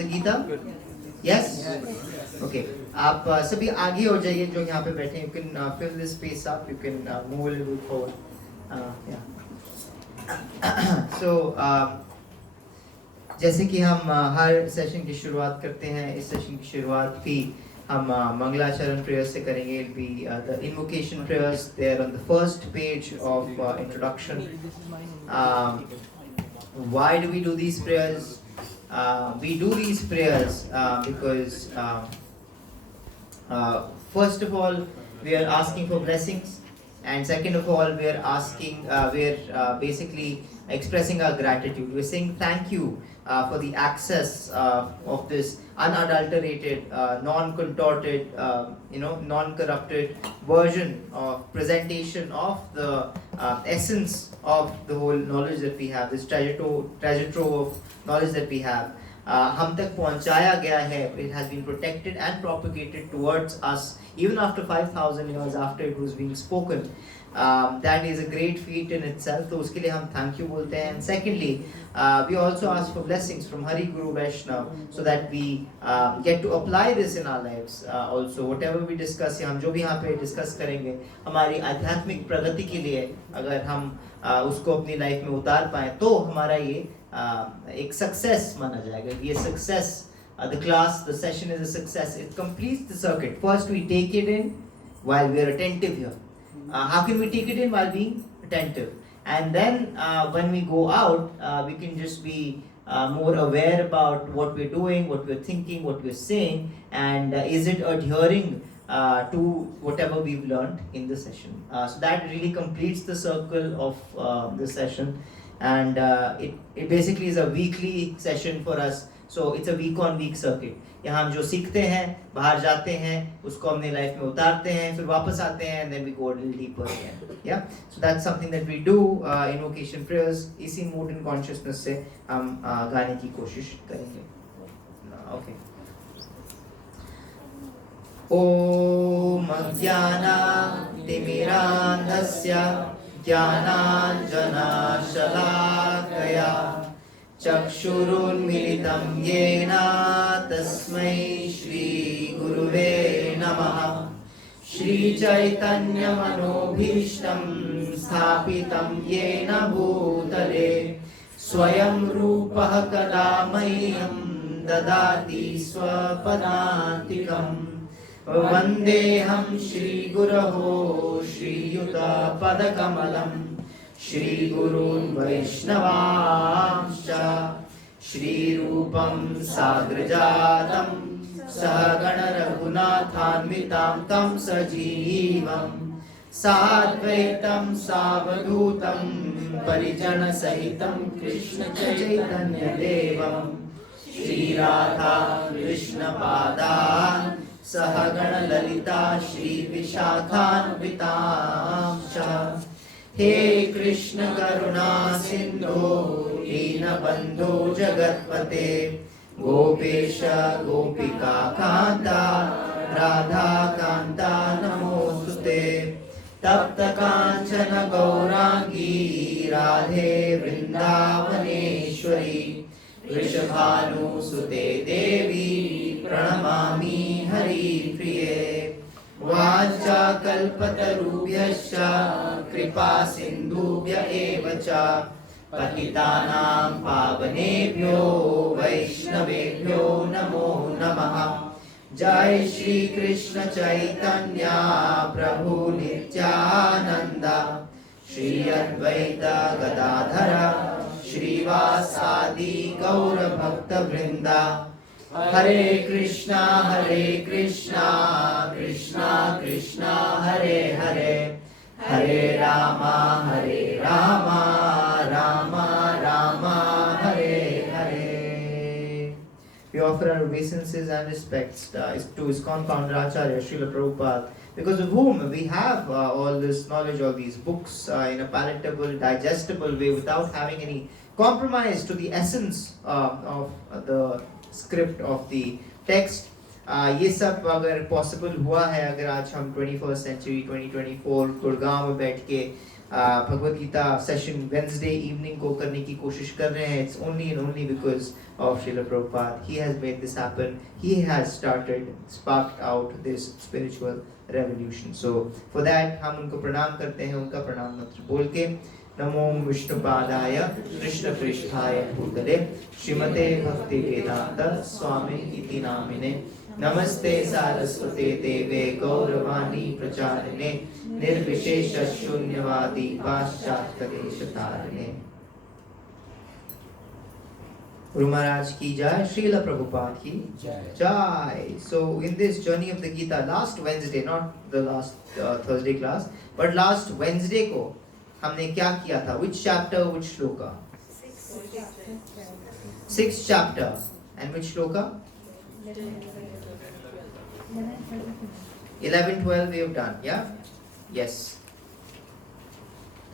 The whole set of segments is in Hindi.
the Gita? Yes? Okay. आप सभी आगे हो जाइए जो यहाँ पे बैठे हैं. You can fill this space up. You can move a little forward. Yeah. So जैसे कि हम हर सेशन की शुरुआत करते हैं, इस सेशन की शुरुआत भी हम मंगलाचरण प्रेयर से करेंगे. It'll be the invocation prayers there on the first page of introduction. Why do we do these prayers? We do these prayers because first of all we are asking for blessings, and second of all we are asking basically expressing our gratitude. We're saying thank you for the access of this unadulterated, non-contorted, non-corrupted version of presentation of the essence of the whole knowledge that we have, this treasure trove of knowledge that we have. हम तक पहुंचाया गया है. It has been protected and propagated towards us even after 5,000 years after it was being spoken. That is a great feat in itself. तो उसके लिए हम thank you बोलते हैं. And secondly, we also ask for blessings from Hari Guru Vaishnav so that we get to apply this in our lives. Also, whatever we discuss, हम जो भी यहाँ पे discuss करेंगे, हमारी आध्यात्मिक प्रगति के लिए अगर हम उसको अपनी लाइफ में उतार पाएं तो हमारा ये एक सक्सेस माना जाएगा. ये success, the class, the session is a success. It completes the circuit. First we take it in while we are attentive here. How can we take it in while being attentive? And then when we go out, we can just be more aware about what we're doing, what we're thinking, what we're saying, and is it adhering to whatever we've learned in the session. So that really completes the circle of the session. And it basically is a weekly session for us. So it's a week on week circuit. यहाँ हम जो सीखते हैं, बाहर जाते हैं, उसको अपने लाइफ में उतारते हैं, फिर वापस आते हैं, and then we go a little deeper again. Yeah, so that's something that we do. Invocation prayers, इसी mood and consciousness से हम गाने की कोशिश करेंगे. Okay. ओम अज्ञानातिमिरान्धस्य ज्ञानाञ्जनशलाकया चक्षुरुन्मीलितं येन तस्मै श्रीगुरुवे नमः. श्रीचैतन्यमनोभीष्टं स्थापितं येन भूतले स्वयं रूपः कदा मह्यं ददाति स्वपदान्तिकम्. वन्देऽहं श्रीगुरहो श्रीयुतपदकमलं श्रीगुरून् वैष्णवांश्च श्रीरूपं साग्रजातं सहगणरघुनाथान्वितां तं सजीवं साद्वैतं सावधूतं परिजनसहितं कृष्णचैतन्यदेवं श्रीराधा कृष्णपादान् सहगणललिता श्रीविशाखान्वितांश्च. हे कृष्ण करुणा सिन्धो दीनबन्धो जगत्पते गोपेश गोपिका कान्ता राधा कान्ता नमोस्तुते. तप्त काञ्चन गौरांगी राधे वृन्दावनेश्वरी वृषभानुसुते देवी प्रणमामि हरिप्रिये. वाञ्छाकल्पतरुभ्यश्च कृपा सिन्धुभ्य एव च पतितानां पावनेभ्यो वैष्णवेभ्यो नमो नमः. जय श्री कृष्ण चैतन्य प्रभु नित्यानंद श्री अद्वैत गदाधर श्रीवासादि गौर भक्त वृंदा. हरे Krishna Krishna Krishna Hare Hare Hare Rama Rama Rama Hare Hare. We offer our obeisances and respects to ISKCON founder Acharya Srila Prabhupada, because of whom we have all this knowledge, all these books in a palatable, digestible way without having any compromise to the essence of the script of the text. ये सब अगर possible हुआ है, अगर आज हम 21st century 2024 गुड़गांव में बैठ के Bhagavad Gita session Wednesday evening को करने की कोशिश कर रहे हैं. It's only and only because of Srila Prabhupada. He has made this happen. He has sparked out this spiritual revolution. So for that हम उनको प्रणाम करते हैं. उनका प्रणाम मंत्र बोल के नमो विष्णुपादाय कृष्ण पृष्ठाय भूतले श्रीमते भक्ति वेदांत स्वामी इति नामिने नमस्ते सारस्वते देवे गौरवाणी प्रचारिणे निर्विशेष शून्यवादी पाश्चात्य देशतारिणे. Guru Maharaj ki jai, Srila Prabhupada ki jai. So in this journey of the Gita, last Wednesday, not the last Thursday class, but last Wednesday को हमने क्या किया था? Which chapter, which shloka? Sixth chapter. And which shloka? 11, 12 we have done, yeah? Yes.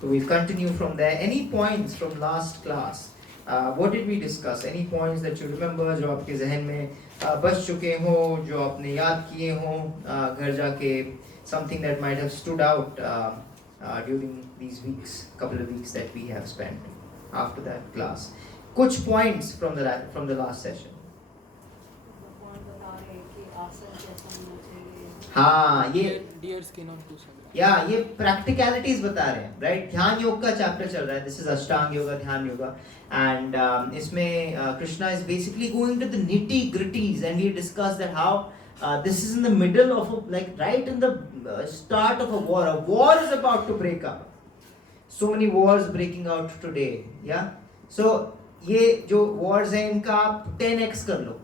So we'll continue from there. Any points from last class? What did we discuss? Any points that you remember जो आपके जहन में बच चुके हो, जो आपने याद किए हो घर जाके, something that might have stood out during these weeks, couple of weeks that we have spent after that class. कुछ points from the last session. हाँ, ये प्रैक्टिकलिटीज बता रहे हैं, राइट? ध्यान योग का चैप्टर चल रहा है. दिस इज अष्टांग योगा, ध्यान योगा, एंड इसमें Krishna is basically going to the nitty gritties and he discuss that how this is in the middle of right in the start of a war. A war is about to break up. So many wars breaking out today, yeah? So ये जो wars हैं इनका आप 10x कर लो.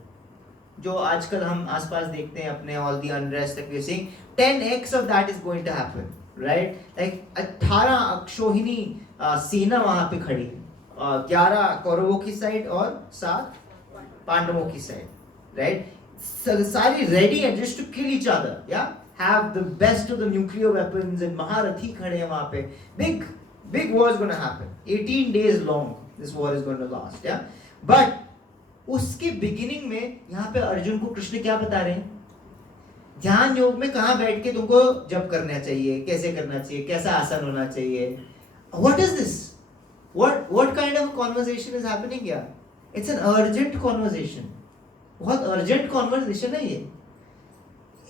जो आजकल हम आसपास देखते हैं अपने all the unrest that we are seeing, 10x of that is going to happen, right? Like 18 अक्षोहिणी सेना वहां पे खड़ी है, 11 कौरवों की साइड और 7 पांडवों की साइड, right? सारी ready and just to kill each other, yeah? Have the best of the nuclear weapons and महारथी खड़े हैं वहां पे. Big war is going to happen. 18 days long this war is going to last, yeah? But उसके बिगिनिंग में यहाँ पे अर्जुन को कृष्ण क्या बता रहे हैं? ध्यान योग में कहाँ बैठ के तुमको जप करना चाहिए, कैसे करना चाहिए, कैसा आसन होना चाहिए. What is this? What kind of conversation is happening here? It's an urgent conversation. बहुत urgent conversation है ये.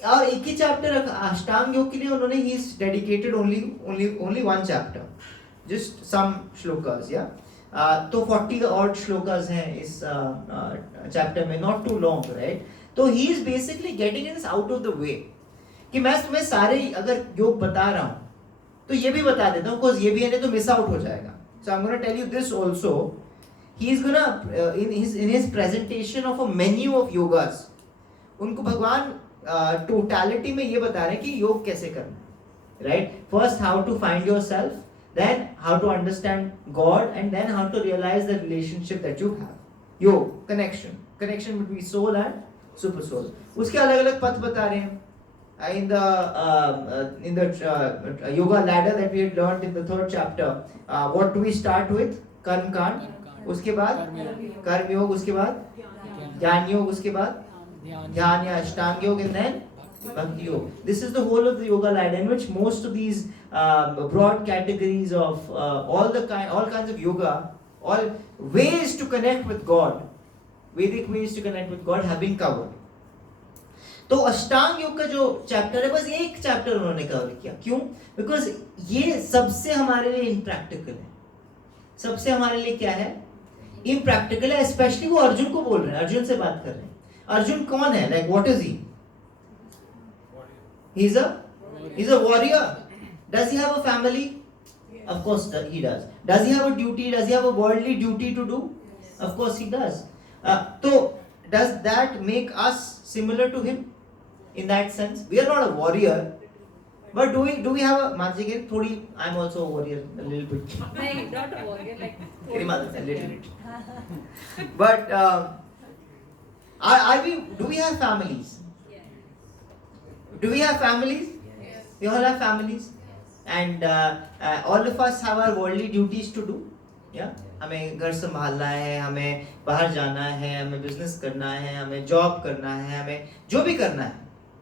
और एक ही चैप्टर अष्टांग योग के लिए उन्होंने he is dedicated only one chapter, just some shlokas, yeah. तो 40 odd श्लोकास हैं इस चैप्टर में, not too long, right? तो he is basically getting this out of the way कि मैं तुम्हें सारे अगर योग बता रहा हूँ तो ये भी बता देता हूँ, because ये भी है नहीं तो मिस आउट हो जाएगा. So I'm going to tell you this also. He is going to in his presentation of a menu of yogas, उनको भगवान टोटलिटी में ये बता रहे हैं कि योग कैसे करना, right? First how to find yourself, then how to understand God, and then how to realize the relationship that you have. Yoga, connection between soul and super soul. उसके अलग अलग पथ बता रहे हैं. In the yoga ladder that we had learned in the 3rd chapter, what do we start with? कर्म कांड, उसके बाद कर्म योग, उसके बाद ज्ञान योग, उसके बाद ध्यान या अष्टांग योग, and then Bhakti Yoga. This is the whole of the yoga ladder in which most of these broad categories of all kinds of yoga, all ways to connect with God, Vedic ways to connect with God have been covered. तो अष्टांग योग का जो चैप्टर है बस एक चैप्टर उन्होंने कवर किया. क्यों? बिकॉज ये सबसे हमारे लिए इम्प्रैक्टिकल है. सबसे हमारे लिए क्या है? इम्प्रैक्टिकल है. स्पेशली वो अर्जुन को बोल रहे हैं, अर्जुन से बात कर रहे हैं. अर्जुन कौन है? Like what is he? He's a warrior. Does he have a family? Of course he does. Does he have a duty? Does he have a worldly duty to do? Of course he does. So does that make us similar to him in that sense? We are not a warrior, but do we have a Mansi thodi? I'm also a warrior a little bit. No, not a warrior, like a little bit. But do we have families? Do we have families? Yes. We all have families, and all of us have our worldly duties to do. Yeah, हमें घर संभालना है, हमें बाहर जाना है, हमें बिजनेस करना है, हमें जॉब करना है, हमें जो भी करना है,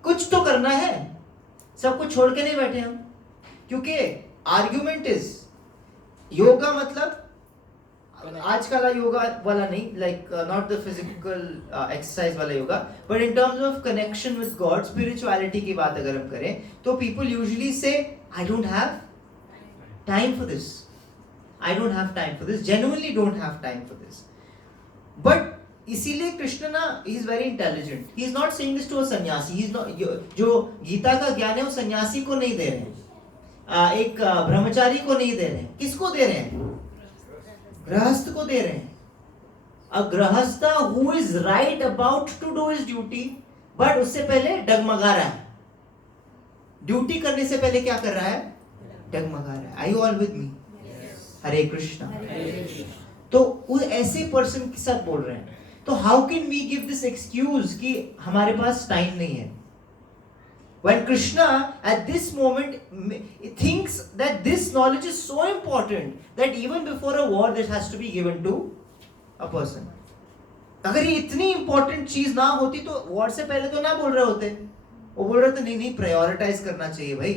कुछ तो करना है. सब कुछ छोड़ के नहीं बैठे हम, क्योंकि आर्ग्यूमेंट इज योगा मतलब आज का योगा वाला नहीं, like not the physical exercise वाला yoga, but in terms of connection with God, spirituality की बात अगर हम करें तो people usually say I don't have time for this, I don't have time for this, genuinely don't have time for this. But इसीलिए कृष्ण ना, he is very intelligent, he is not saying this to a sannyasi, he is not, जो गीता का ज्ञान है वो सन्यासी को नहीं दे रहे हैं, एक ब्रह्मचारी को नहीं दे रहे हैं, किसको दे रहे हैं? गृहस्थ को दे रहे हैं. A grihastha who is right about to do his duty, but उससे पहले डगमगा रहा है. ड्यूटी करने से पहले क्या कर रहा है? डगमगा रहा है. Are you all with me? Hare Krishna. तो वो ऐसे पर्सन के साथ बोल रहे हैं. तो how can we give this excuse कि हमारे पास टाइम नहीं है? When Krishna at this moment thinks that this knowledge is so important that even before a war this has to be given to a person. अगर ये इतनी important चीज ना होती तो war से पहले तो ना बोल रहे होते. वो बोल रहे थे नहीं नहीं प्रायोरिटाइज करना चाहिए भाई,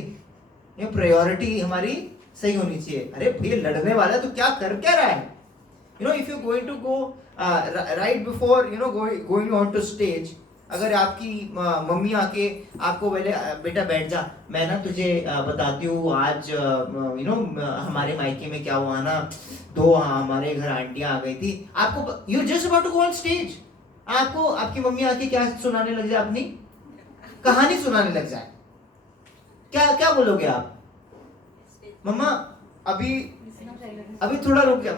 ये प्रायोरिटी हमारी सही होनी चाहिए. अरे भाई लड़ने वाला तो क्या कर क्या रहा है? You know, if you're going to go right before, you know, going on to stage, अगर आपकी मम्मी आके आपको बोले बेटा बैठ जा, मैं ना तुझे बताती हूँ आज यू नो हमारे मायके में क्या हुआ ना, दो हमारे घर आंटियां आ गई थी, आपको you just about to go on stage, आपको आपकी मम्मी आके क्या सुनाने लग जाए? अपनी कहानी सुनाने लग जाए, क्या क्या बोलोगे आप? मम्मा अभी थोड़ा रुक जा.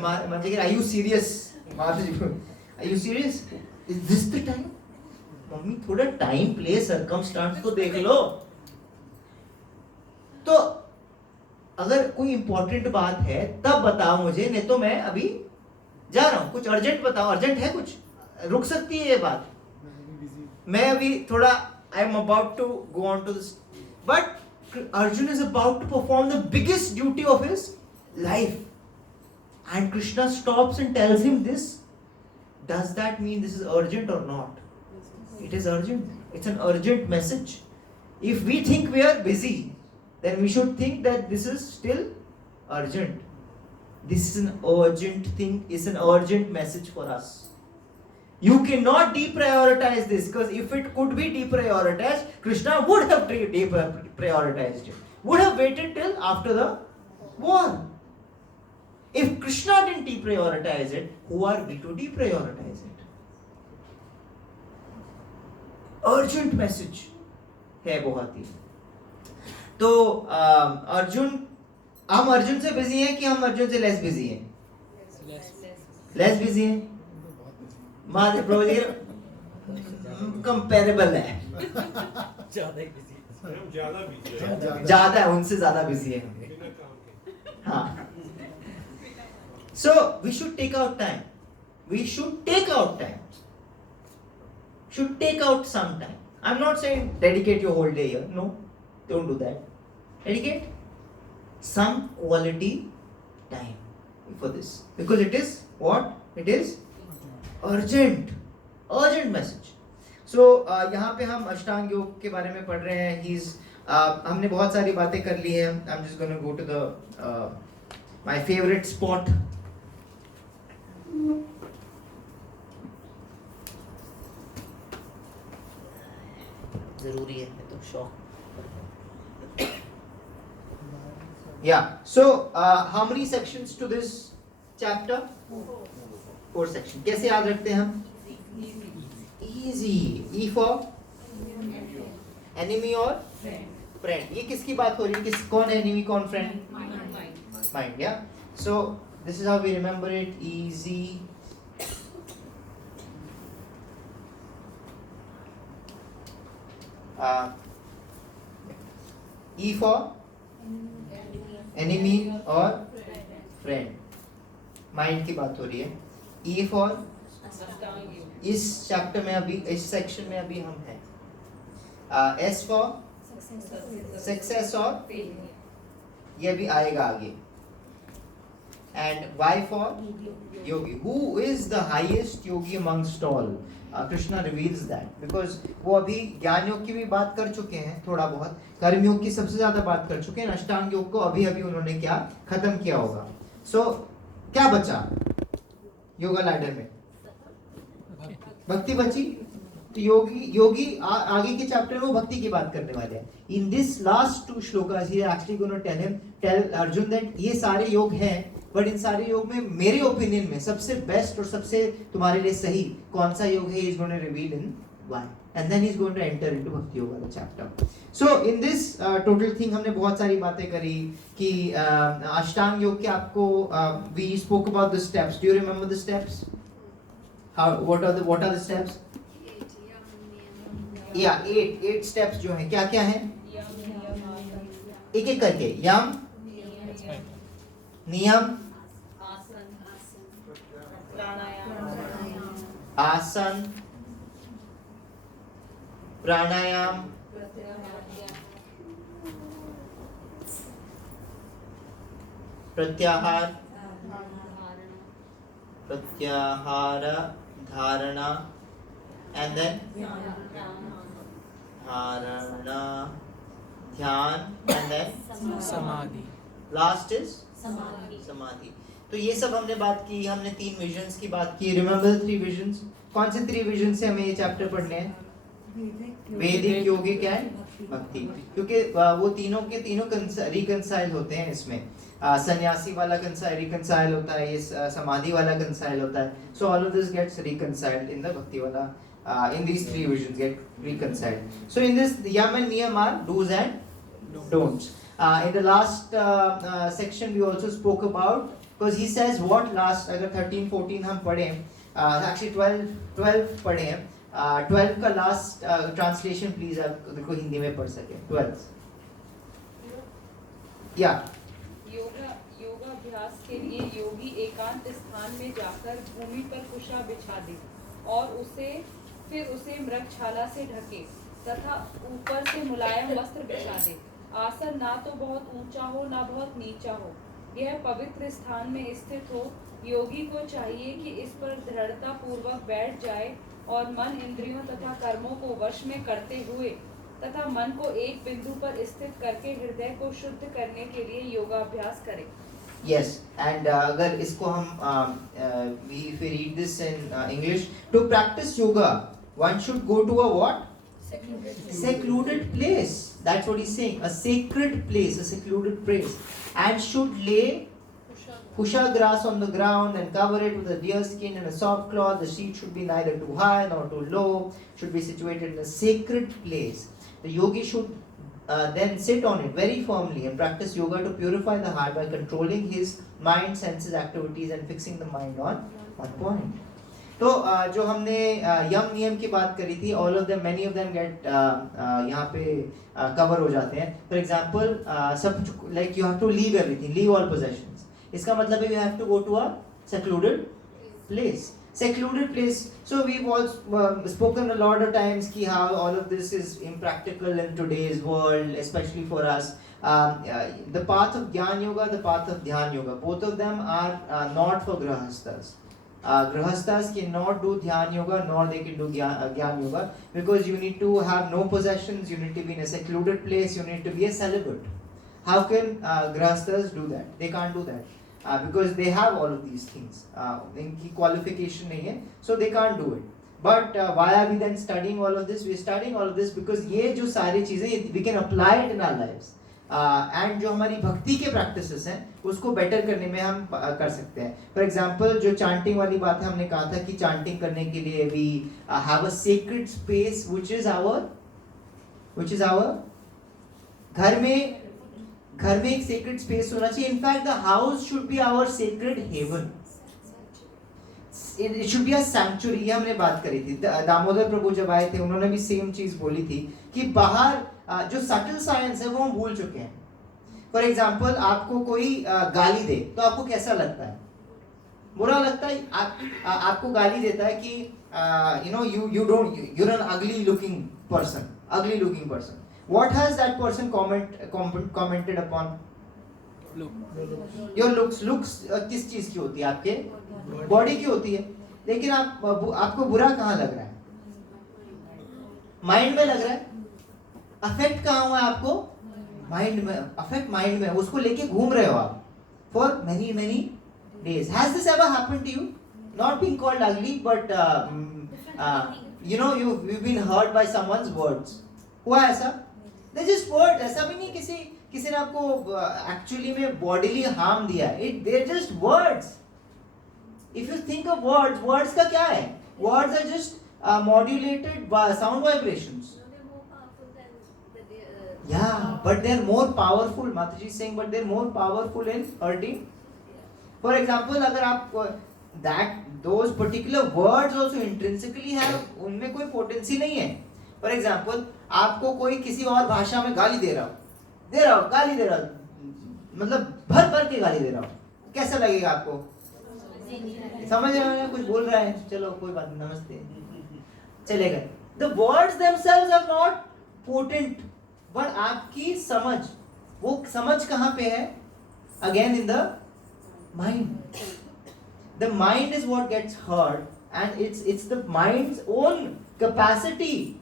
Are you serious? Are you serious? Is this the time? Mummy थोड़ा टाइम प्लेस सर्कमस्टांस को देख लो. तो अगर कोई इंपॉर्टेंट बात है तब बताओ मुझे, नहीं तो मैं अभी जा रहा हूं. कुछ अर्जेंट बताओ, अर्जेंट है कुछ, रुक सकती है ये बात. मैं अभी थोड़ा I am about to go on to this, but Arjun is about to perform the biggest duty of his life, and Krishna stops and tells him this. Does that mean this is urgent और not? It is urgent. It's an urgent message. If we think we are busy, then we should think that this is still urgent. This is an urgent thing. It's an urgent message for us. You cannot deprioritize this, because if it could be deprioritized, Krishna would have deprioritized it. Would have waited till after the war. If Krishna didn't deprioritize it, who are we to deprioritize it? Urgent message है बहुत ही. तो अर्जुन, हम अर्जुन से बिजी हैं कि हम अर्जुन से लेस बिजी हैं? लेस बिजी हैं. माधव कंपेरेबल है, ज्यादा है, उनसे ज्यादा बिजी है. हाँ. So we should take out time, we should take out time, should take out some time. I'm not saying dedicate your whole day here. No, don't do that. Dedicate some quality time for this, because it is what? It is urgent message. So यहाँ पे हम अष्टांग योग के बारे में पढ़ रहे हैं. हमने बहुत सारी बातें कर ली हैं. I'm just going to go to the my favorite spot. जरूरी है तो शौक. Yeah. So how many sections to this chapter? 4 sections. कैसे याद रखते हैं हम? Easy. E for enemy और friend. ये किसकी बात हो रही है? कौन enemy कौन friend? Mind. Yeah. So this is how we remember it. Easy. E for enemy और friend. माइंड की बात हो रही है. E for इस चैप्टर में अभी, इस सेक्शन में अभी हम हैं. S for सक्सेस और ये भी आएगा आगे. And Y for yogi. Who is the highest yogi amongst all? Krishna reveals that, because वो अभी ज्ञान योग की भी बात कर चुके हैं थोड़ा बहुत, कर्म योग की सबसे ज्यादा बात कर चुके हैं, अष्टांग योग को अभी अभी उन्होंने क्या खत्म किया होगा. सो क्या बचा योगा लैडर में? भक्ति बची। तो योगी आगे के चैप्टर में वो भक्ति की बात करने वाले हैं. In this last 2 shlokas he actually gonna tell Arjun that ये सारे योग हैं, बट इन सारे योग में मेरे ओपिनियन में सबसे बेस्ट और सबसे तुम्हारे लिए सही कौन सा योग है, is gonna reveal in why, and then he's going to enter into bhakti yoga the chapter. So in this total thing हमने बहुत सारी बातें करी कि अष्टांग योग के आपको we spoke about the steps. Do you remember the steps? What are the steps? Yeah, 8 steps जो हैं क्या क्या हैं? एक एक करके. यम, नियम, आसन, प्राणायाम, प्रत्याहार, धारणा, and then धारणा, ध्यान, and then समाधि. लास्ट इज समाधि. तो ये सब हमने बात की. हमने 3 विजन्स की बात की. Remember 3 visions. कौन से 3 विजन से हमें ये चैप्टर पढ़ने हैं? वैदिक, योगिक एंड भक्ति. क्योंकि वो तीनों के तीनों रिकंसाइल होते हैं इसमें. सन्यासी वाला रिकंसाइल होता है, ये समाधि वाला कंसाइल होता है. So all of this gets reconciled in the bhakti वाला. In these 3 visions get reconciled. So in this yam and niyam are do's and don'ts. In the last section we also spoke about, because he says what last अगर 13 14 हम पढ़े, actually 12 पढ़े हैं. 12 का last translation please आप देखो हिंदी में पढ़ सके. 12 योगाभ्यास के लिए योगी एकांत स्थान में जाकर भूमि पर कुशा बिछा दे और फिर उसे मृगछाला से ढके तथा ऊपर से मुलायम वस्त्र बिछा दे. आसन ना तो बहुत ऊंचा हो ना बहुत नीचा हो, यह पवित्र स्थान में स्थित हो. योगी को चाहिए कि इस पर दृढ़ता पूर्वक बैठ जाए और मन, इंद्रियों तथा कर्मों को वश में करते हुए तथा मन को एक बिंदु पर स्थित करके हृदय को शुद्ध करने के लिए योगाभ्यास करे. Yes, and अगर इसको हम if we read this in English, to practice yoga one should go to a what? Secluded place. That's what he's saying. A sacred place, a secluded place, and should lay kusha grass on the ground and cover it with a deer skin and a soft cloth. The sheet should be neither too high nor too low. Should be situated in a sacred place. The yogi should then sit on it very firmly and practice yoga to purify the heart by controlling his mind, senses, activities and fixing the mind on one point. तो जो हमने यम नियम की बात करी थी, all of them, many of them get यहाँ पे कवर हो जाते हैं. फॉर एग्जांपल सब like you have to leave everything, leave all possessions. इसका मतलब है you have to go to a secluded place. Secluded place. So we've all spoken a lot of times ki how all of this is impractical in today's world, especially for us. The path of Gyan Yoga, the path of Dhyan Yoga, both of them are not for Grahasthas. Grahasthas cannot do Dhyan Yoga nor they can do Gyan Yoga, because you need to have no possessions, you need to be in a secluded place, you need to be a celibate. How can Grahasthas do that? They can't do that. Because they have all of these things. इनकी qualification नहीं है, so they can't do it. But why are we then studying all of this? We are studying all of this because ये जो सारी चीजें we can apply it in our lives. And जो हमारी भक्ति के practices हैं उसको better करने में हम कर सकते हैं. For example, जो chanting वाली बात है, हमने कहा था कि chanting करने के लिए we have a sacred space which is our घर में एक सेक्रेड स्पेस होना चाहिए. In fact the house should be our sacred haven. It should be a sanctuary. ये हमने बात करी थी. दामोदर प्रभु जब आए थे उन्होंने भी सेम चीज बोली थी कि बाहर जो सटल साइंस है वो हम भूल चुके हैं. फॉर एग्जाम्पल, आपको कोई गाली दे तो आपको कैसा लगता है? बुरा लगता है. आपको गाली देता है कि you're an ugly looking person. What has that person commented upon? Your looks. किस चीज की होती है? आपके बॉडी की होती है. लेकिन आपको बुरा कहाँ लग रहा है? माइंड में लग रहा है. अफेक्ट कहाँ हुआ है आपको? माइंड में. अफेक्ट माइंड में. उसको लेके घूम रहे हो आप for many days. Has this ever happened to you? Not being called ugly, but you've been hurt by someone's words. हुआ ऐसा? They're just words. ऐसा भी नहीं किसी ने आपको actually में bodily harm दिया. They're just words. If you think of words का क्या है? Words are just modulated by sound vibrations. They're more powerful than Yeah, but they're more powerful. Mataji is saying, but they're more powerful in hurting. For example, अगर आप those particular words also intrinsically have, उनमें कोई potency नहीं है. For example, आपको कोई किसी और भाषा में गाली दे रहा हो, मतलब भर के गाली दे रहा हो, कैसा लगेगा आपको? समझ रहे हो? कुछ बोल रहा है, चलो कोई बात नहीं, नमस्ते, चलेगा. The words themselves are not potent, but आपकी समझ, वो समझ कहाँ पे है? Again in the mind. The mind is what gets hurt, and it's the mind's own capacity,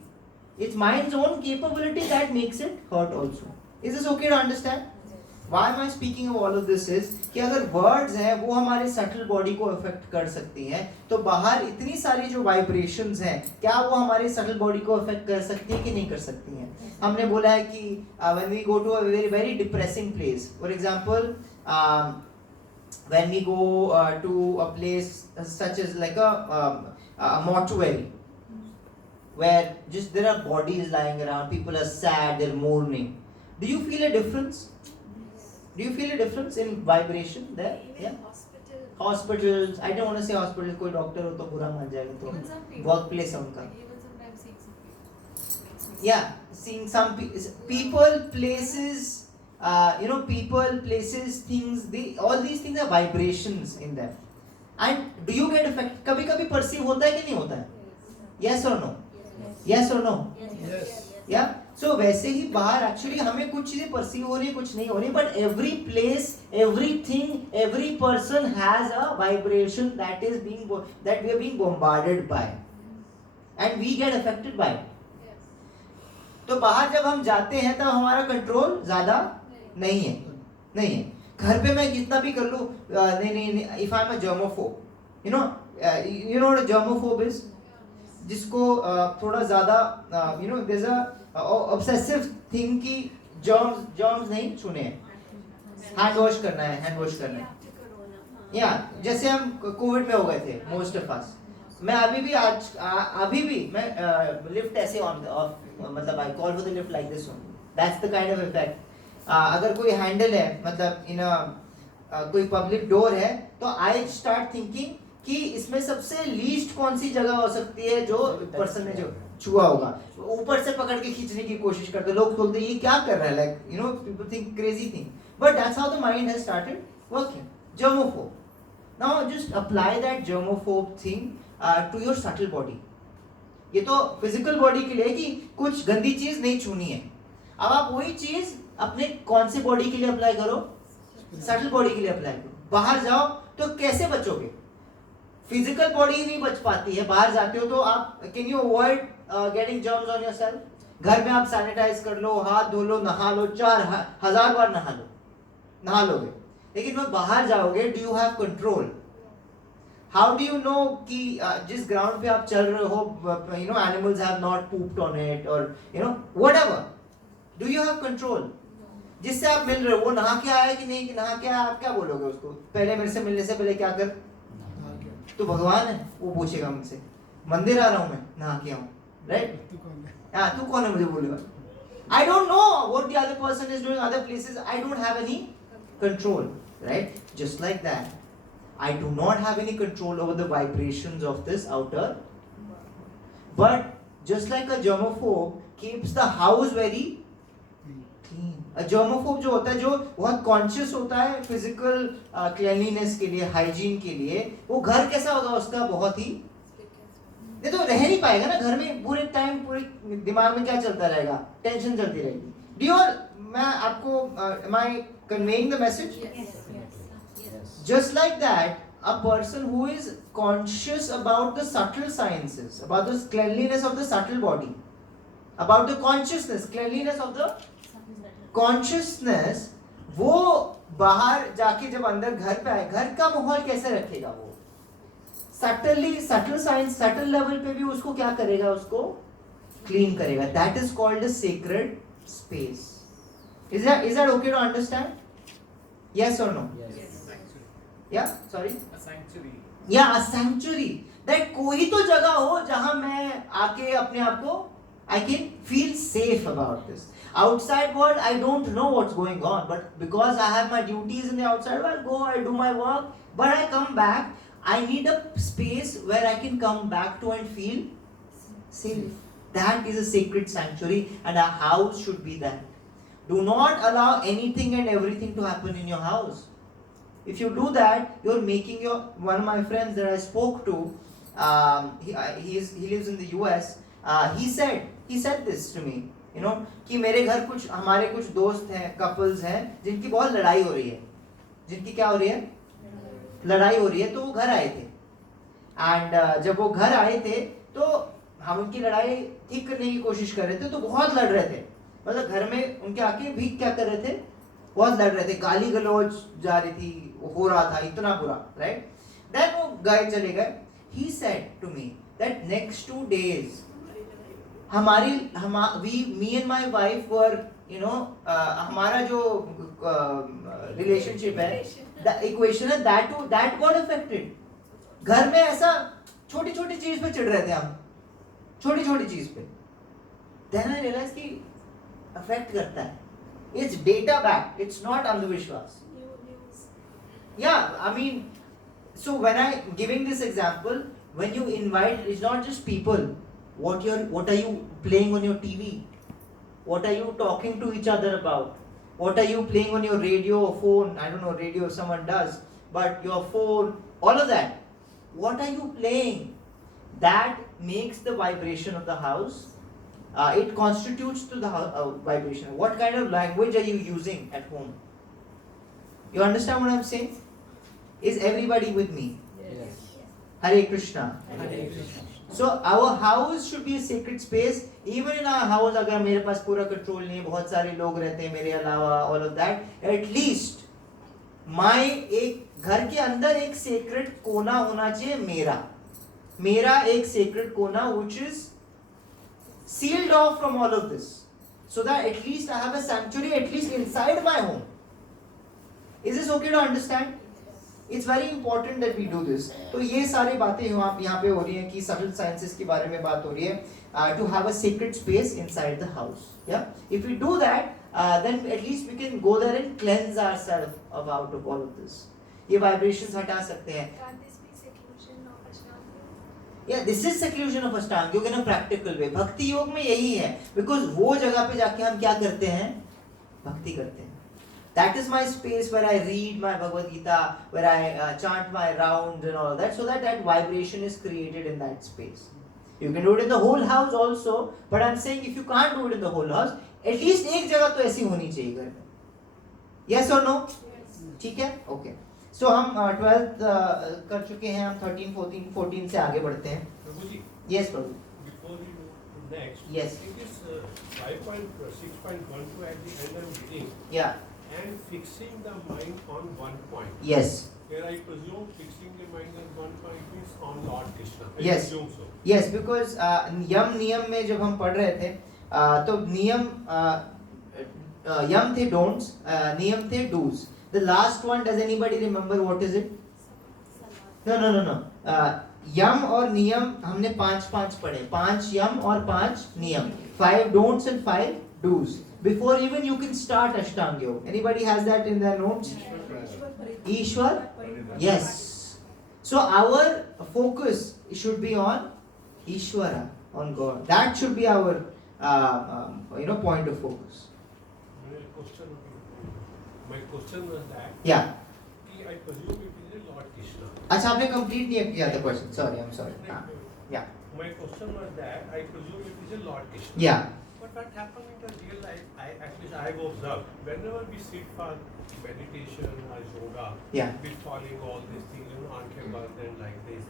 it's mind's own capability that makes it hurt also. Is this okay to understand? Why am I speaking of all of this is कि अगर words हैं वो हमारे subtle body को affect कर सकती हैं, तो बाहर इतनी सारी जो vibrations हैं, क्या वो हमारे subtle body को affect कर सकती हैं कि नहीं कर सकती हैं? हमने बोला है कि when we go to a very depressing place, for example, when we go to a place such as like a mortuary, where just there are bodies lying around, people are sad, they're mourning. Do you feel a difference? Do you feel a difference in vibration there? Yeah. Hospitals. I don't want to say hospitals. कोई doctor हो तो बुरा मान जाएगा तो workplace है उनका. Yeah, seeing some people, places, people, places, things. All these things are vibrations in them. And do you get affected? कभी-कभी perceive होता है कि नहीं होता है? Yes or no? Yes or no? Yes. Yeah. So वैसे ही बाहर actually हमें कुछ चीजें perceive हो रही है, कुछ नहीं हो रही, but every place, everything, every person has a vibration that we are being bombarded by, and we get affected by it. तो बाहर जब हम जाते हैं तब हमारा कंट्रोल ज्यादा नहीं है. घर पे मैं कितना भी कर लूँ, नहीं, if I'm a germaphobe, you know what a germaphobe is? जिसको थोड़ा ज़्यादा there's a obsessive thing कि germs नहीं छूने हैं, hand wash करना है. या जैसे हम कोविड में हो गए थे, most of us. मैं अभी भी मैं लिफ्ट ऐसे ऑफ, मतलब I call for the lift like this one. That's the kind of effect. अगर कोई हैंडल है, मतलब कोई पब्लिक डोर है, तो I start thinking कि इसमें सबसे लीस्ट कौन सी जगह हो सकती है जो पर्सन ने जो छुआ होगा. ऊपर से पकड़ के खींचने की कोशिश करते, लोग बोलते ये क्या कर रहा है, like people think crazy thing, but that's how the mind has started working. Germaphobe. Now just apply that germaphobe thing to your subtle body. ये तो फिजिकल बॉडी के लिए कि कुछ गंदी चीज नहीं छूनी है. अब आप वही चीज अपने कौन से बॉडी के लिए अप्लाई करो? सटल बॉडी के लिए अप्लाई करो. बाहर जाओ तो कैसे बचोगे? फिजिकल बॉडी ही नहीं बच पाती है. बाहर जाते हो तो आप can you avoid getting germs on yourself? घर में आप सैनिटाइज कर लो, हाथ धो लो, नहा लो, 4000 बार नहा लोगे. लेकिन वो बाहर जाओगे, do you have control? How do you know कि जिस ग्राउंड पे आप चल रहे हो, animals have not pooped on it, or whatever, do you have control? जिससे आप मिल रहे हो वो नहा के आया कि नहीं नहा के आया, आप क्या बोलोगे उसको? पहले मेरे से मिलने से पहले क्या कर? तो भगवान है, वो पूछेगा मुझसे, मंदिर आ रहा हूं मैं, नहा के आऊं, राइट? तू कौन है मुझे बोलेगा? I don't know what the other person is doing other places. I don't have any control, right? Just like that, I do not have any control over the vibrations of this outer. But just like a germaphobe keeps the house very clean. A germaphobe जो होता है, जो बहुत conscious होता है physical cleanliness के लिए, hygiene के लिए, वो घर कैसा होगा उसका? बहुत ही, ये तो रह नहीं पाएगा ना घर में. पूरे टाइम पूरे दिमाग में क्या चलता रहेगा? टेंशन चलती रहेगी. Do you all, मैं आपको am I conveying the message? Just like that, a person who is conscious about the subtle sciences, about the cleanliness of the subtle body, about the consciousness, cleanliness of the consciousness, वो बाहर जाके जब अंदर घर पे आए, घर का माहौल कैसे रखेगा वो? सटल लेवल पे भी उसको क्या करेगा? उसको क्लीन करेगा. That is called a sacred space. Is that okay to understand? Yes or no? Yes. Yeah, sorry. A sanctuary. Yeah, a sanctuary. That कोई तो जगह हो जहां मैं आके अपने आप को I can feel safe about this. Outside world, I don't know what's going on, but because I have my duties in the outside world, I go, I do my work, but I come back. I need a space where I can come back to and feel safe. That is a sacred sanctuary, and a house should be that. Do not allow anything and everything to happen in your house. If you do that, you're making your, one of my friends that I spoke to, he lives in the US. He said this to me, you know, कि मेरे घर कुछ हमारे कुछ दोस्त हैं, couples हैं जिनकी बहुत लड़ाई हो रही है. जिनकी क्या हो रही है? लड़ाई हो रही है. तो वो घर आए थे, एंड जब वो घर आए थे तो हम उनकी लड़ाई ठीक करने की कोशिश कर रहे थे. तो बहुत लड़ रहे थे, मतलब घर में उनके आके भी क्या कर रहे थे? बहुत लड़ रहे थे, गाली गलौज जा रही थी, हो रहा था इतना बुरा, राइट? देन वो गए, चले गए. He said to me that next 2 days me and my wife were, you know, हमारा जो रिलेशनशिप है, द इक्वेशन है, दैट गॉट अफेक्टेड. घर में ऐसा छोटी छोटी चीज पे चिढ़ रहे थे हम, छोटी छोटी चीज पे. देन आई रियलाइज कि अफेक्ट करता है. It's data back, it's not अंधविश्वास. Yeah, I mean, so when I giving this example, when you invite, it's not just people. What are you playing on your TV? What are you talking to each other about? What are you playing on your radio or phone? I don't know, radio someone does, but your phone, all of that. What are you playing? That makes the vibration of the house. It constitutes to the vibration. What kind of language are you using at home? You understand what I'm saying? Is everybody with me? Yes. Hare Krishna. Hare Krishna. So our house should be a sacred space. Even in our house, अगर मेरे पास पूरा कंट्रोल नहीं है, बहुत सारे लोग रहते हैं मेरे अलावा, all of that, at least my एक घर के अंदर एक sacred कोना होना चाहिए. मेरा एक sacred कोना which is sealed off from all of this, so that at least I have a sanctuary at least inside my home. Is this okay to understand? It's very important that we do this. तो ये सारी बातें यहाँ पे हो रही हैं कि subtle sciences के बारे में बात हो रही है. To have a sacred space inside the house. Yeah. If we do that, then at least we can go there and cleanse ourselves out of all of this. ये vibrations हटा सकते हैं. Can this be seclusion of Ashtanga? Yeah, this is seclusion of Ashtanga Yoga in a practical way. भक्ति योग में यही है, because वो जगह पे जाके हम क्या करते हैं? भक्ति करते हैं. That is my space where I read my Bhagavad Gita, where I chant my rounds and all that, so that vibration is created in that space. You can do it in the whole house also, but I'm saying if you can't do it in the whole house, at least एक जगह तो ऐसी होनी चाहिए घर में. Yes or no? Yes. ठीक है? Okay. So हम 12th कर चुके हैं, हम 13, 14 से आगे बढ़ते हैं. प्रभु जी, Yes, Prabhu. before we move to next, Yes. in this 5.6.12 at the end I'm reading, Yeah. and fixing the mind on one point. Yes. Here I presume fixing the mind on one point means on Lord Krishna. I Yes. presume so. Yes, because यम नियम में जब हम पढ़ रहे थे, तो नियम यम थे don'ts, नियम थे do's. The last one, does anybody remember what is it? No. यम और नियम हमने 5 पढ़े. 5 यम और 5 नियम. 5 don'ts and 5 do's. Before even you can start Ashtanga Yoga. Anybody has that in their notes? Ishwar? Yes. So our focus should be on Ishwara, on God. That should be our point of focus. My question was that, Yeah. I presume it is a Lord Krishna. अच्छा, आपने complete नहीं किया था question. Sorry, I'm sorry. Yeah. My question was that I presume it is a Lord Krishna. Yeah. But what happens in the real life, at least I have observed, whenever we sit for meditation or yoga, Yeah. we following all these things, aankhein band and like this.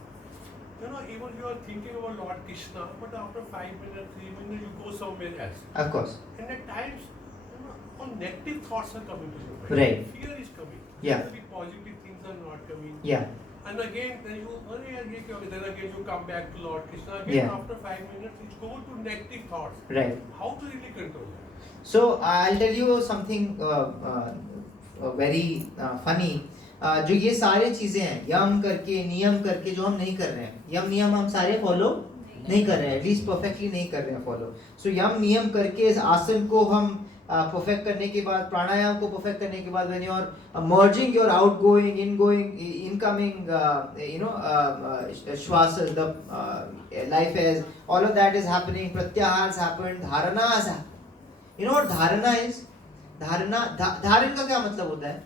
Even you are thinking about Lord Krishna, but after 5 minutes, 3 minutes, you go somewhere else. Of course. And at times, All negative thoughts are coming to your mind. Right. Fear is coming. Yeah. Maybe positive things are not coming. Yeah. And again, then you, then again you come back to Lord Krishna. Again, Yeah. after 5 minutes, it goes to negative thoughts. Right. How to really control that? So I'll tell you something very funny. जो ये सारे चीजें हैं, यम करके नियम करके जो हम नहीं कर रहे हैं, यम नियम हम सारे फॉलो नहीं कर रहे हैं, एटलीस्ट परफेक्टली नहीं कर रहे हैं फॉलो. सो यम नियम करके इस आसन को हम परफेक्ट करने के बाद, प्राणायाम को परफेक्ट करने के बाद, when you are merging your outgoing, ingoing, incoming, श्वास, the life is, all of that is happening. Pratyahar has happened, dharana has happened. You know what dharana is? धारण का क्या मतलब होता है?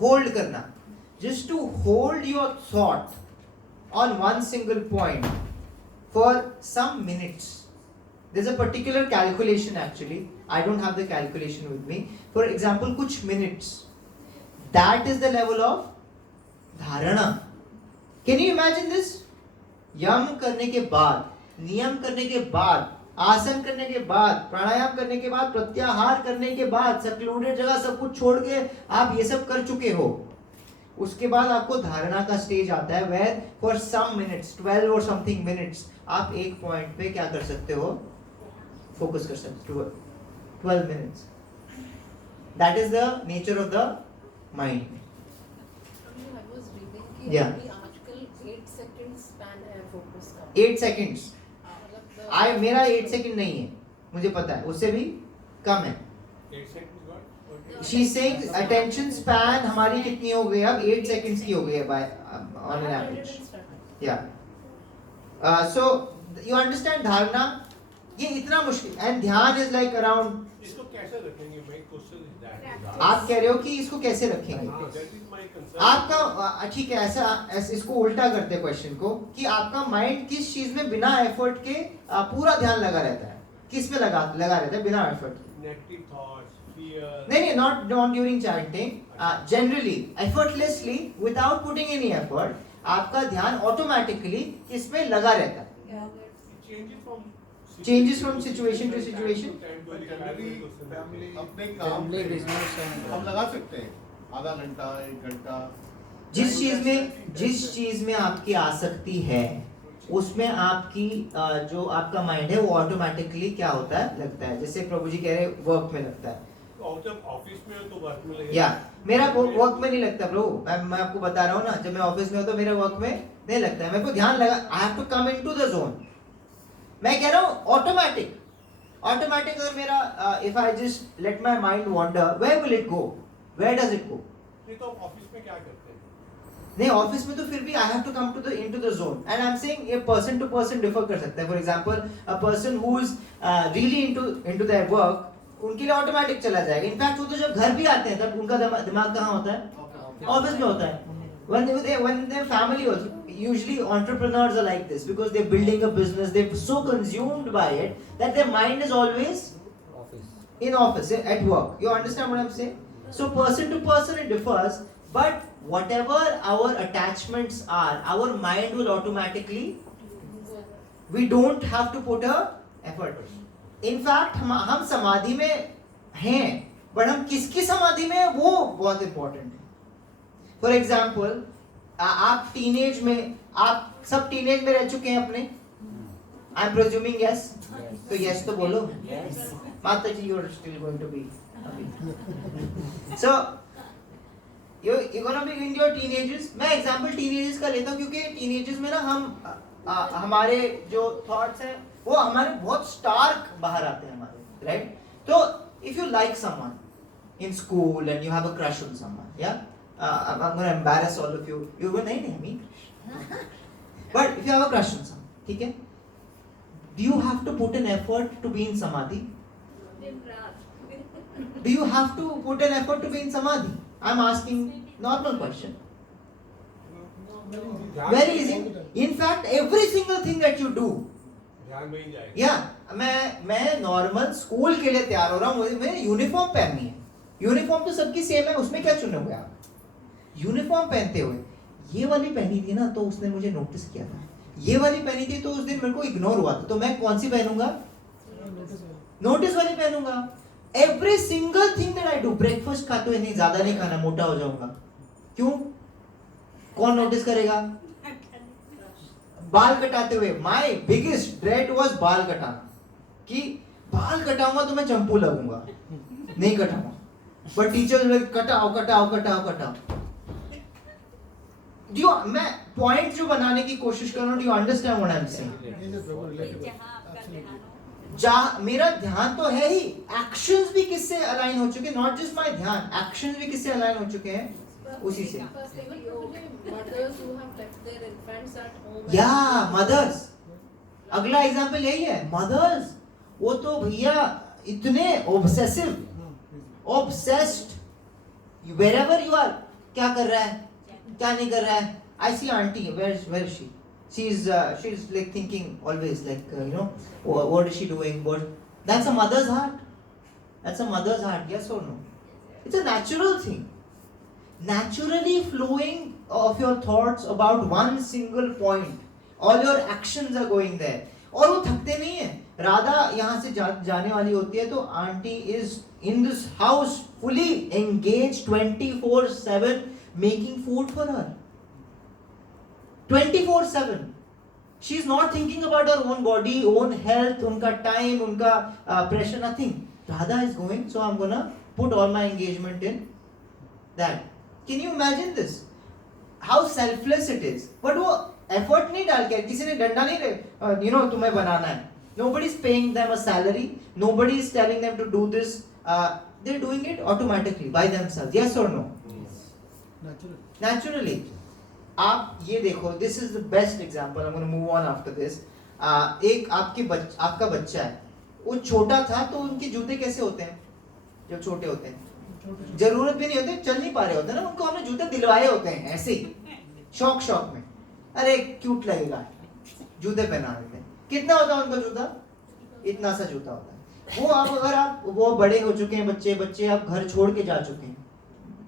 होल्ड करना. Just to hold your thought on one single point for some minutes. There's a particular calculation actually. I don't have the calculation with me. For example, कुछ minutes. That is the level of dharana. Can you imagine this? यम करने के बाद, नियम करने के बाद, आसन करने के बाद, प्राणायाम करने के बाद, प्रत्याहार करने के बाद, secluded जगह सब कुछ छोड़ के आप ये सब कर चुके हो. उसके बाद आपको धारणा का स्टेज आता है where for some minutes, 12 or something minutes, आप एक पॉइंट पे क्या कर सकते हो? फोकस कर सकते हो. 12 minutes. That is the nature of the mind. I was reading कि Yeah. अभी आजकल 8 seconds span है focus का. 8 seconds. मतलब मेरा 8 सेकंड नहीं है, मुझे पता है, उससे भी कम है. 8 seconds what? She is saying attention span हमारी कितनी हो गई अब? 8 seconds की हो गई है by on an average. Yeah. So you understand धारणा ये इतना मुश्किल, and ध्यान is like around. इसको कैसे रखेंगे? My question is that. आप कह रहे हो कि इसको कैसे रखेंगे? That is my concern. आपका ठीक है, ऐसा इसको उल्टा करते हैं क्वेश्चन को कि आपका माइंड किस चीज में बिना एफर्ट के पूरा ध्यान लगा रहता है? किस में लगा रहता है बिना एफर्ट के? Negative thoughts, fear. नहीं, not during chanting. Generally, effortlessly, without putting any effort, आपका ध्यान automatically किस में लगा रहता है? It Changes from situation to situation. अपने काम पे हम लगा सकते हैं आधा घंटा 1 घंटा. जिस चीज में आपकी आसक्ति है उसमें आपकी जो आपका माइंड है वो ऑटोमेटिकली क्या होता है? लगता है. जैसे प्रभु जी कह रहे वर्क में लगता है. जब ऑफिस में हो तो वर्क में लगेगा. या मेरा वर्क में नहीं लगता प्रभु, मैं आपको बता रहा हूँ ना, जब मैं ऑफिस में हूँ तो मेरे वर्क में नहीं लगता है. मेरे को ध्यान लगा, I have to come into the zone. मैं कह रहा हूँ ऑटोमेटिक अगर मेरा if I just let my mind wander, where will it go? Where does it go? नहीं तो ऑफिस में क्या करते हैं? नहीं, ऑफिस में तो फिर भी I have to come to the into the zone. And I am saying ये पर्सन टू पर्सन डिफर कर सकता है. For example a person who is really into their work, उनके लिए ऑटोमेटिक चला जाएगा. इनफैक्ट वो तो जब घर भी आते हैं तब उनका दिमाग कहाँ होता है? ऑफिस में होता है. when their family also, usually entrepreneurs are like this because they're building a business, they're so consumed by it that their mind is always in office, at work. You understand what I'm saying? So person to person it differs, but whatever our attachments are, our mind will automatically, we don't have to put a effort. In fact हम समाधि में हैं, but हम किसकी समाधि में हैं वो बहुत important है. फॉर एग्जाम्पल आप टीनेज में, आप सब टीनेज में रह चुके हैं अपने? I am presuming yes. तो यस तो बोलो. माता ji you are still going to be. So you gonna be in your teenagers. मैं एग्जांपल टीनेजर्स का लेता हूँ क्योंकि टीनेजर्स में ना हम हमारे जो थॉट्स हैं वो हमारे बहुत स्टार्क बाहर आते हैं हमारे, राइट? तो if you like someone in school and you have a crush on someone, या I'm going to embarrass all of you. You go nahi me. But if you have a crush on someone, ठीक है? Do you have to put an effort to be in samadhi? Do you have to put an effort to be in samadhi? I'm asking normal question. Very easy. In fact, every single thing that you do. ध्यान में ही जाएगा. Yeah, मैं नॉर्मल स्कूल के लिए तैयार हो रहा हूँ. मुझे यूनिफॉर्म पहननी है. यूनिफॉर्म तो सबकी सेम है, उसमें क्या चुनोगे आप? यूनिफॉर्म पहनते हुए ये वाली पहनी थी ना तो उसने मुझे नोटिस किया था, ये वाली पहनी थी तो उस दिन मेरे को इग्नोर हुआ था, तो मैं कौन सी पहनूंगा? नोटिस वाली पहनूंगा. Every single thing that I do, breakfast खाते हुए नहीं, ज्यादा नहीं खाना, मोटा हो जाऊंगा. क्यों? कौन नोटिस करेगा? बाल कटाते हुए my biggest dread was बाल कटाना, कि बाल कटाऊंगा तो मैं चंपू लगूंगा, नहीं कटाऊंगा. But teachers will Katao. Do you, मैं पॉइंट जो बनाने की कोशिश कर रहा हूँ, do you understand what I'm saying? जहाँ मेरा ध्यान तो है ही, एक्शंस भी किससे अलाइन हो चुके हैं, नॉट जस्ट माय ध्यान, एक्शंस भी किससे अलाइन हो चुके हैं, उसी से. Mothers who have left their infants at home. या मदर्स, अगला एग्जांपल यही है. मदर्स, वो तो भैया इतने ऑब्सेस्ड, wherever you are, क्या कर रहा है, क्या नहीं कर रहा है. I see auntie, where is she? She's like thinking always, like you know, what is she doing? That's a mother's heart. That's a mother's heart. Yes or no? It's a natural thing. Naturally flowing of your thoughts about one single point. All your actions are going there. और वो थकते नहीं है. राधा यहाँ से जाने वाली होती है तो aunty is in this house fully engaged 24/7 making food for her. 24/7. She is not thinking about her own body, own health, उनका time, उनका pressure, nothing. Radha is going, so I'm gonna put all my engagement in that. Can you imagine this? How selfless it is. But वो effort नहीं डाल के, किसी ने डंडा नहीं you know तुम्हें बनाना है. Nobody is paying them a salary. Nobody is telling them to do this. They're doing it automatically by themselves. Yes or no? Naturally. आप ये देखो, this is the best example. I'm going to move on after this. एक आपका बच्चा है, वो छोटा था तो उनके जूते कैसे होते हैं जब छोटे होते हैं? जरूरत भी नहीं होती, चल नहीं पा रहे होते ना, उनको हमने जूते दिलवाए होते हैं ऐसे ही, शौक में. अरे क्यूट लगेगा, जूते पहना देते हैं. कितना होता है उनका जूता? इतना सा जूता होता है. वो अब अगर आप, वो बड़े हो चुके हैं बच्चे आप घर छोड़ के जा चुके हैं,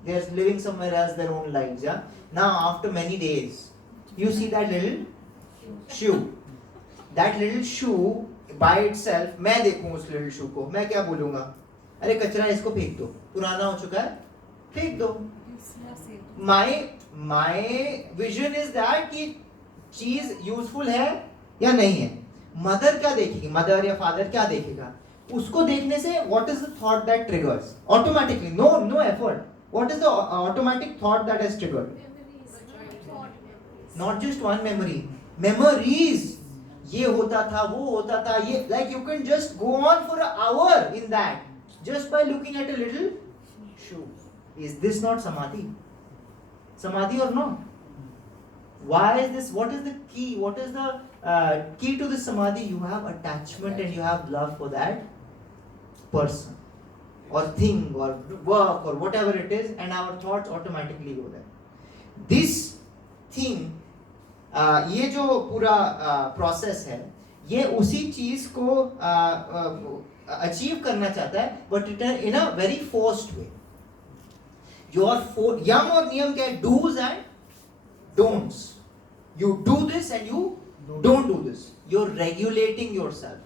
they are living somewhere else, their own lives. Yeah, now after many days you see that little shoe by itself. मैं देखूं उस little shoe को, मैं क्या बोलूंगा? अरे कचरा, इसको फेंक दो, पुराना हो चुका है, फेंक दो. my vision is that कि चीज यूजफुल है या नहीं है. मदर क्या देखेगी, मदर या फादर क्या देखेगा? उसको देखने से what is the thought that triggers automatically? No effort. What is the automatic thought that is triggered? Not just one memory. Memories. ये होता था, वो होता था, ये, like you can just go on for an hour in that just by looking at a little shoe. Is this not samadhi? Samadhi or not? Why is this? What is the key? What is the key to this samadhi? You have attachment and you have love for that person or thing or work or whatever it is, and our thoughts automatically go there. This thing, ये जो पूरा process है, ये उसी चीज को achieve करना चाहता है, but in a very forced way. Your यम और नियम क्या है? Do's and don'ts. You do this and you don't do this. You're regulating yourself.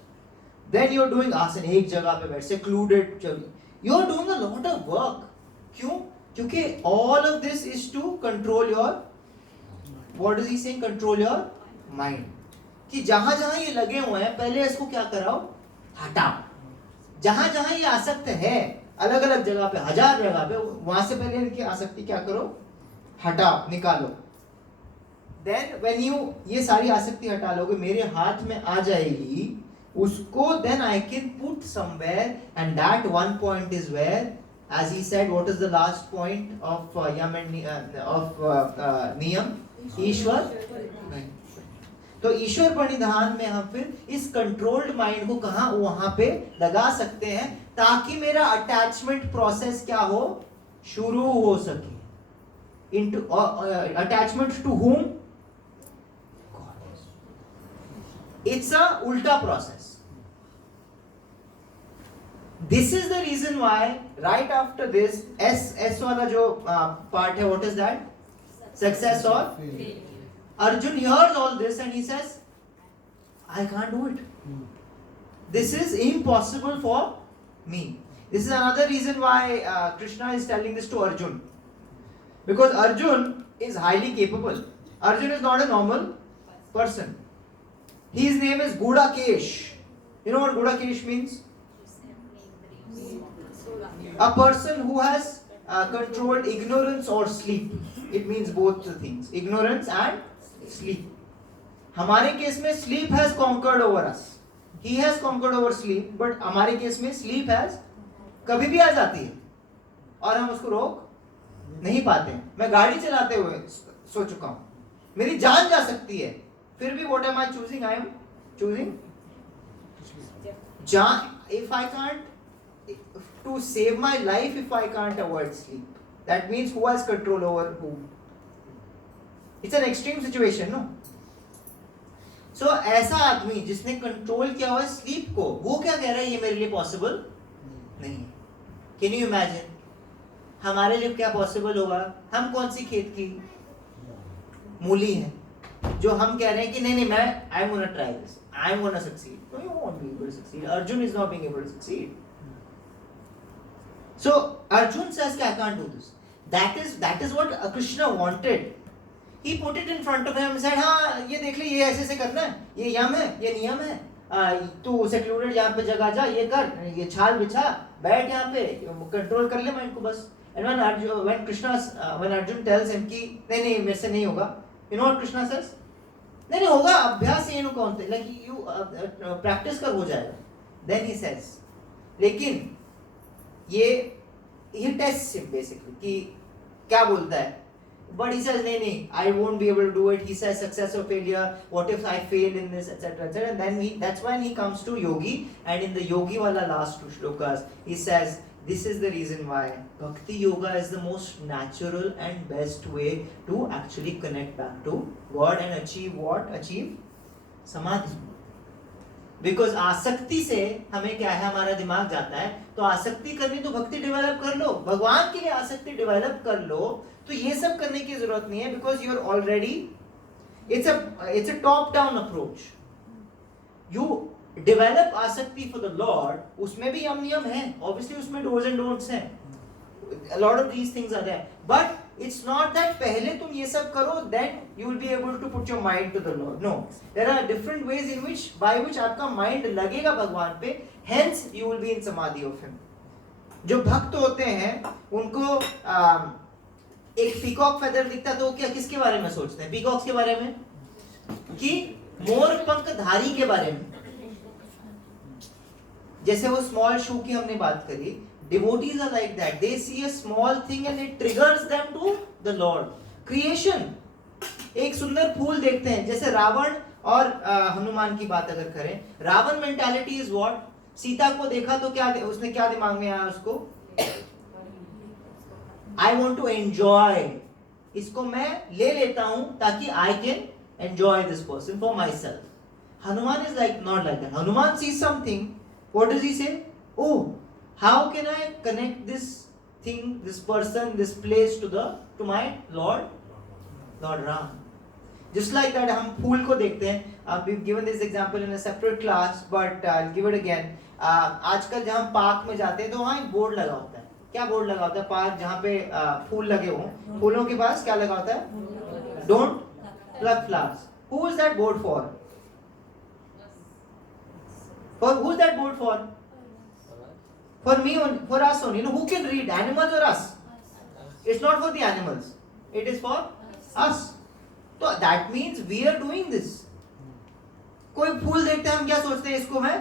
Then you're doing आसन एक जगह पे बैठ, secluded. You're doing a lot of work. क्यों? क्योंकि all of this is to control your, what is he saying? Control your mind. कि जहां जहां ये लगे हुए हैं, पहले इसको क्या कराओ? हटाओ. जहां जहां ये आसक्त है, अलग अलग जगह पे, 1000 जगह पे, वहां से पहले इनकी आसक्ति क्या करो? हटाओ, निकालो. Then when you ये सारी आसक्ति हटा लोगे, मेरे हाथ में आ जाएगी, उसको then I can put somewhere, and that one point is where, as he said, what is the last point of yam and niyam? ईश्वर. तो ईश्वर परिधान में हम फिर इस कंट्रोल्ड माइंड को कहाँ वहां पे लगा सकते हैं, ताकि मेरा अटैचमेंट प्रोसेस क्या हो? शुरू हो सके. Into attachment to whom? It's a ulta process. This is the reason why right after this S वाला जो part है, what is that? Success or failure. Arjun hears all this and he says, I can't do it. This is impossible for me. This is another reason why Krishna is telling this to Arjun. Because Arjun is highly capable. Arjun is not a normal person. His name is Gudakesh. You know what Gudakesh means? A person who has controlled ignorance or sleep. It means both the things. Ignorance and sleep. हमारे केस में sleep has conquered over us. He has conquered over sleep, but हमारे केस में sleep has कभी भी आ जाती है और हम उसको रोक नहीं पाते हैं. मैं गाड़ी चलाते हुए सो चुका हूं, मेरी जान जा सकती है, फिर भी what am I choosing? I am choosing जान. If I can't, to save my life, if I can't avoid sleep, that means who has control over who? It's an extreme situation, no? So ऐसा आदमी जिसने कंट्रोल किया हुआ है स्लीप को, वो क्या कह रहा है ये मेरे लिए पॉसिबल नहीं है. कैन यू इमेजिन हमारे लिए क्या पॉसिबल होगा? हम कौन सी खेत की मूली है जो हम कह रहे हैं कि नहीं मैं I want to try this, I want to succeed. No you won't be able to succeed. Arjun is not being able to succeed. So Arjun says I can't do this. That is what Krishna wanted. He put it in front of him and said, हाँ ये देख ले, ये ऐसे ऐसे करना है, ये यम है, ये नियम है, तू सेक्लूडेड यहाँ पे जगह जा, ये कर, ये छाल बिछा, बैठ यहाँ पे, कंट्रोल कर ले माइंड को बस. And when Arjun tells him कि नहीं मेरे से नहीं होगा, you know what Krishna says? नहीं होगा, अभ्यास ये नुका होते, like you practice कर हो जाएगा. Then he says, लेकिन ये he tests him basically कि क्या बोलता है. But he says नहीं I won't be able to do it. He says success or failure, what if I fail in this, etc. And then that's when he comes to yogi, and in the yogi wala last two shlokas he says this is the reason why bhakti yoga is the most natural and best way to actually connect back to God and achieve what? Achieve samadhi. Because आसक्ति से हमें क्या है, हमारा दिमाग जाता है, तो आसक्ति करनी तो भक्ति डेवलप कर लो, भगवान के लिए आसक्ति डेवलप कर लो, तो ये सब करने की जरूरत नहीं है. Because you are already, it's a top down approach. You develop आसक्ति फॉर द लॉर्ड, उसमें भी यम नियम है, ऑब्वियसली उसमें डूज एंड डोंट्स हैं, a lot of these things are there, but it's not that पहले तुम ये सब करो then you will be able to put your mind to the Lord. No, there are different ways in which by which आपका mind लगेगा भगवान पे, hence you will be in samadhi of him. जो भक्त होते हैं उनको एक पीकॉक फेदर दिखता है तो क्या किसके बारे में सोचते हैं? पीकॉक्स के बारे में कि मोर पंखधारी के बारे में. जैसे वो स्मॉल शू की हमने बात करी, devotees are like that. They see a small thing and it triggers them to the Lord. Creation. एक सुंदर फूल देखते हैं, जैसे रावण और हनुमान की बात अगर करें, Ravan mentality is what? Sita को देखा तो क्या उसने क्या दिमाग में आया उसको? I want to enjoy. इसको मैं ले लेता हूं ताकि I can enjoy this person for myself. Hanuman is like not like that. Hanuman sees something. What does he say? Oh, how can I connect this thing, this person, this place to my Lord Ram? Just like that, हम फूल को देखते हैं. We've given this example in a separate class, but I'll give it again. आजकल जहाँ पार्क में जाते हैं तो वहाँ एक बोर्ड लगा होता है. क्या बोर्ड लगा होता है? पार्क जहाँ पे फूल लगे हों, फूलों के पास क्या लगा होता है? Don't pluck flowers. Who is that board for? Who is that board for? For me, for us only. You know, who can read? Animals or us? It's not for the animals. It is for us. So that means we are doing this. कोई फूल देखते हैं हम क्या सोचते हैं? इसको मैं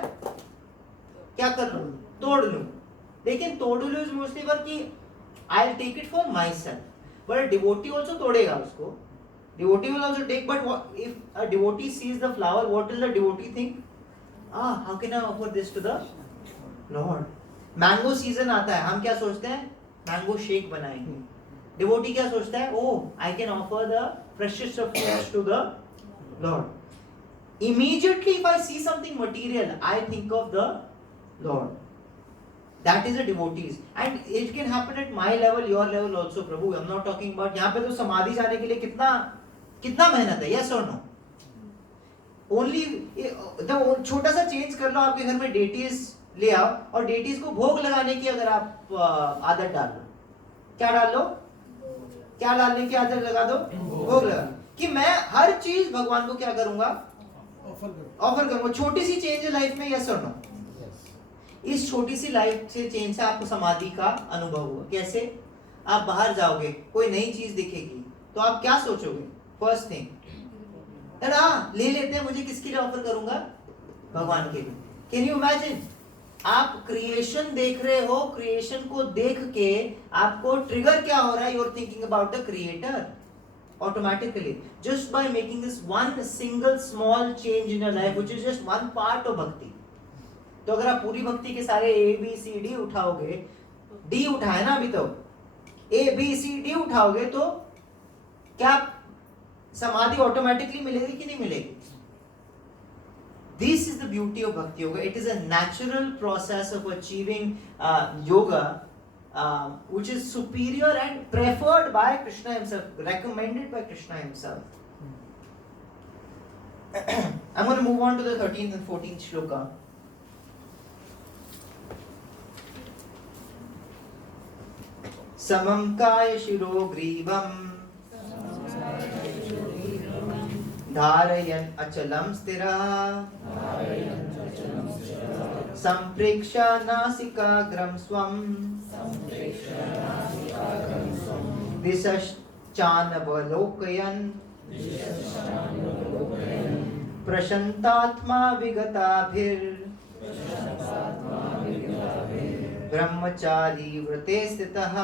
क्या कर लूं? तोड़ लूं. लेकिन तोड़ लूं is mostly for कि I'll take it for myself. But a devotee also तोड़ेगा उसको. Devotee will also take. But what, if a devotee sees the flower, what will the devotee think? How can I offer this to the Lord? Mango season आता है, हम क्या सोचते हैं? मैंगो शेक बनाएंगे. डिवोटी क्या सोचता है? Oh, I can offer the freshest of fruits to the lord. Immediately if I see something material, I think of the Lord. That is a devotees, and it can happen at my level, your level also, Prabhu. I'm not talking about यहाँ पे तो समाधि जाने के लिए कितना मेहनत है, yes or no? Only छोटा सा चेंज कर लो, आपके घर में deities ले आओ और डेटीज को भोग लगाने की अगर आप आदत डाल लो, क्या डाल लो, क्या डालने की आदत लगा दो, भोग लगा, कि मैं हर चीज भगवान को क्या करूंगा, ऑफर करूंगा। छोटी सी चेंज है लाइफ में, यस और नो? इस छोटी सी लाइफ से चेंज से आपको समाधि का अनुभव होगा। कैसे? आप बाहर जाओगे, कोई नई चीज दिखेगी तो आप क्या सोचोगे? फर्स्ट थिंग, ले लेते हैं, मुझे किसके लिए ऑफर करूंगा? भगवान के लिए। Can you imagine? आप क्रिएशन देख रहे हो, क्रिएशन को देख के आपको ट्रिगर क्या हो रहा है? You are thinking about the creator automatically, just by making this one single small change in your life, which is just one part of bhakti. तो अगर आप पूरी भक्ति के सारे A B C D उठाओगे, D उठाए ना अभी तो, A B C D उठाओगे तो क्या समाधि ऑटोमेटिकली मिलेगी कि नहीं मिलेगी? This is the beauty of bhakti yoga. It is a natural process of achieving yoga, which is superior and preferred by Krishna himself, recommended by Krishna himself. I'm going to move on to the 13th and 14th shloka. Samam kaya shiro grivam धारयन् अचलं स्थिरः संप्रेक्ष्य नासिकाग्रं स्वं दिशश्चानवलोकयन् प्रशान्तात्मा ब्रह्मचारी व्रते स्थितः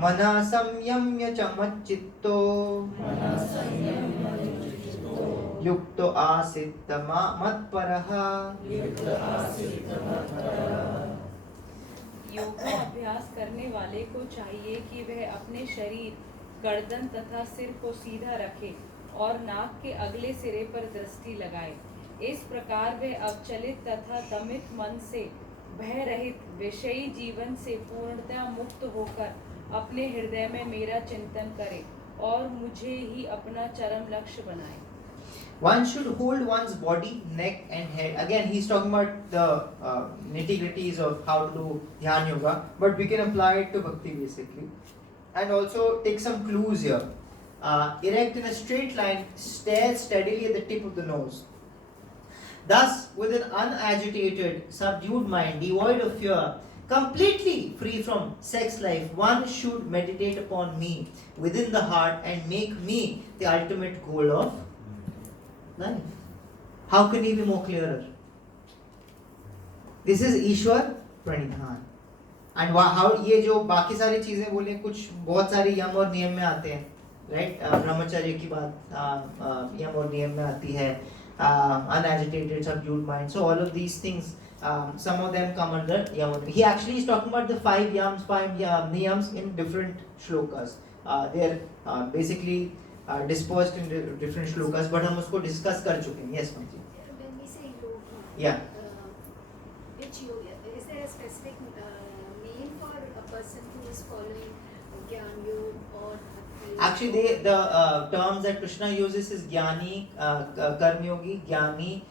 मनः संयम्य च मच्चित्तो युक्तो आसीत् मत्परः। योगा अभ्यास करने वाले को चाहिए कि वह अपने शरीर, गर्दन तथा सिर को सीधा रखे और नाक के अगले सिरे पर दृष्टि लगाए। इस प्रकार वह अवचलित तथा दमित मन से, भय रहित विषयी जीवन से पूर्णतः मुक्त होकर अपने हृदय में मेरा चिंतन करे और मुझे ही अपना चरम लक्ष्य बनाए। One should hold one's body, neck and head. Again, he's talking about the nitty-gritties of how to do Dhyan Yoga, but we can apply it to Bhakti basically. And also take some clues here. Erect in a straight line, stare steadily at the tip of the nose. Thus, with an unagitated, subdued mind, devoid of fear, completely free from sex life, one should meditate upon me within the heart and make me the ultimate goal of life. How can he be more clearer? This is Ishwar Pranidhan. And how ये जो बाकी सारी चीजें बोले, कुछ बहुत सारी यम और नियम में आते हैं, राइट? ब्रह्मचर्य की बात यम और नियम में आती है, unagitated, subdued mind. So all of these things, some of them come under yam. He actually is talking about the 5 yams, 5 niyams in different shlokas. They are basically dispersed in different shlokas, but हम उसको discuss कर चुके हैं. Yes, Manji. When we say yogi, Yeah. which yoga? Is there a specific name for a person who is following Gyan Yoga or Bhakti? Actually, the terms that Krishna uses is Jnani, Karma Yogi, Jnani,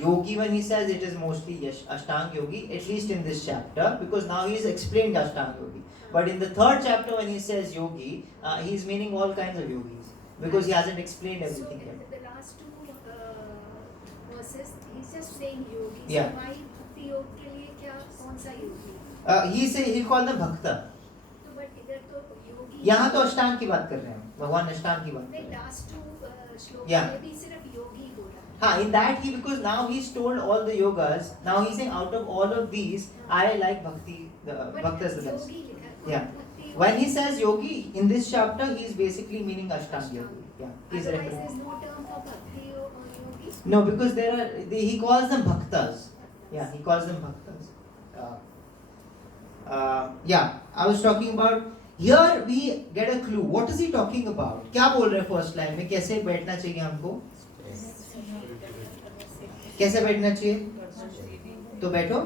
Yogi. When he says it is mostly Ashtanga Yogi, at least in this chapter, because now he has explained Ashtanga Yogi. But in the 3rd chapter, when he says Yogi, he is meaning all kinds of yogis, because he hasn't explained So everything in yet. the last 2 verses, he's just saying yogi. Yeah. So why Bhakti Yoga के लिए क्या कौन सा yogi? He called them Bhakta. तो but इधर तो yogi. यहाँ तो अष्टांग की बात कर रहे हैं, भगवान अष्टांग की बात कर रहे नहीं, हैं. last 2 श्लोक Yeah. में भी सिर्फ yogi बोला. हाँ, in that because now he's told all the yogas. Now he's saying out of all of these, I like Bhakti. The But Bhakta is the best. yogi लिखा है. Yeah. Bhakti When yogi. he says yogi in this chapter, he is basically meaning Ashtanga yogi. Yeah, he's Otherwise, referring. there's no term for Bhakti or yogi. No, because he calls them bhaktas. Yeah, he calls them bhaktas. Yeah, I was talking about. Here we get a clue. What is he talking about? क्या बोल रहे हैं first line में? कैसे बैठना चाहिए हमको? कैसे बैठना चाहिए? तो बैठो.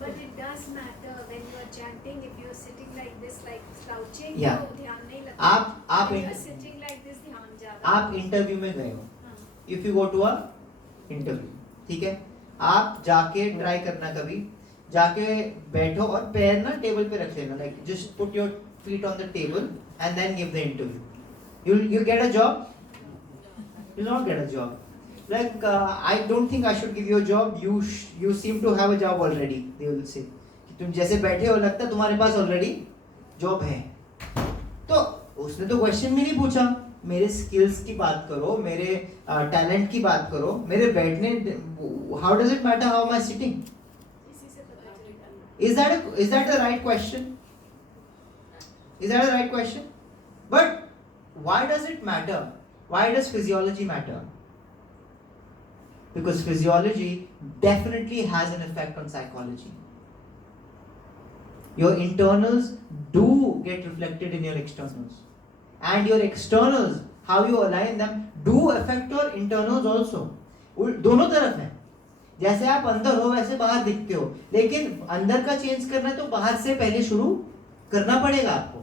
But it does matter when you are chanting. If you are sitting like this, like slouching, Yeah. तो ध्यान नहीं लगता. आप When you are sitting like this, ध्यान ज़्यादा. आप इंटरव्यू में गए हो, हाँ. if you go to a interview. ठीक है, आप जाके ट्राई करना, कभी जाके बैठो और पैर ना टेबल पे रख लेना, like just put your feet on the table and then give the interview. You get a job? You will not get a job. Like I don't think I should give you a job. You seem to have a job already. They will say. तुम जैसे बैठे हो लगता है तुम्हारे पास ऑलरेडी जॉब है. तो उसने तो क्वेश्चन भी नहीं पूछा, मेरे स्किल्स की बात करो, मेरे टैलेंट की बात करो, मेरे बैठने. How does it matter how am I sitting? इसी से पता चलता है. Is that the right question? Is that the right question? But why does it matter? Why does physiology matter? Because physiology definitely has an effect on psychology. Your internals do get reflected in your externals, and your externals, how you align them, do affect your internals also. दोनों तरफ है. जैसे आप अंदर हो वैसे बाहर दिखते हो, लेकिन अंदर का चेंज करना है तो बाहर से पहले शुरू करना पड़ेगा आपको.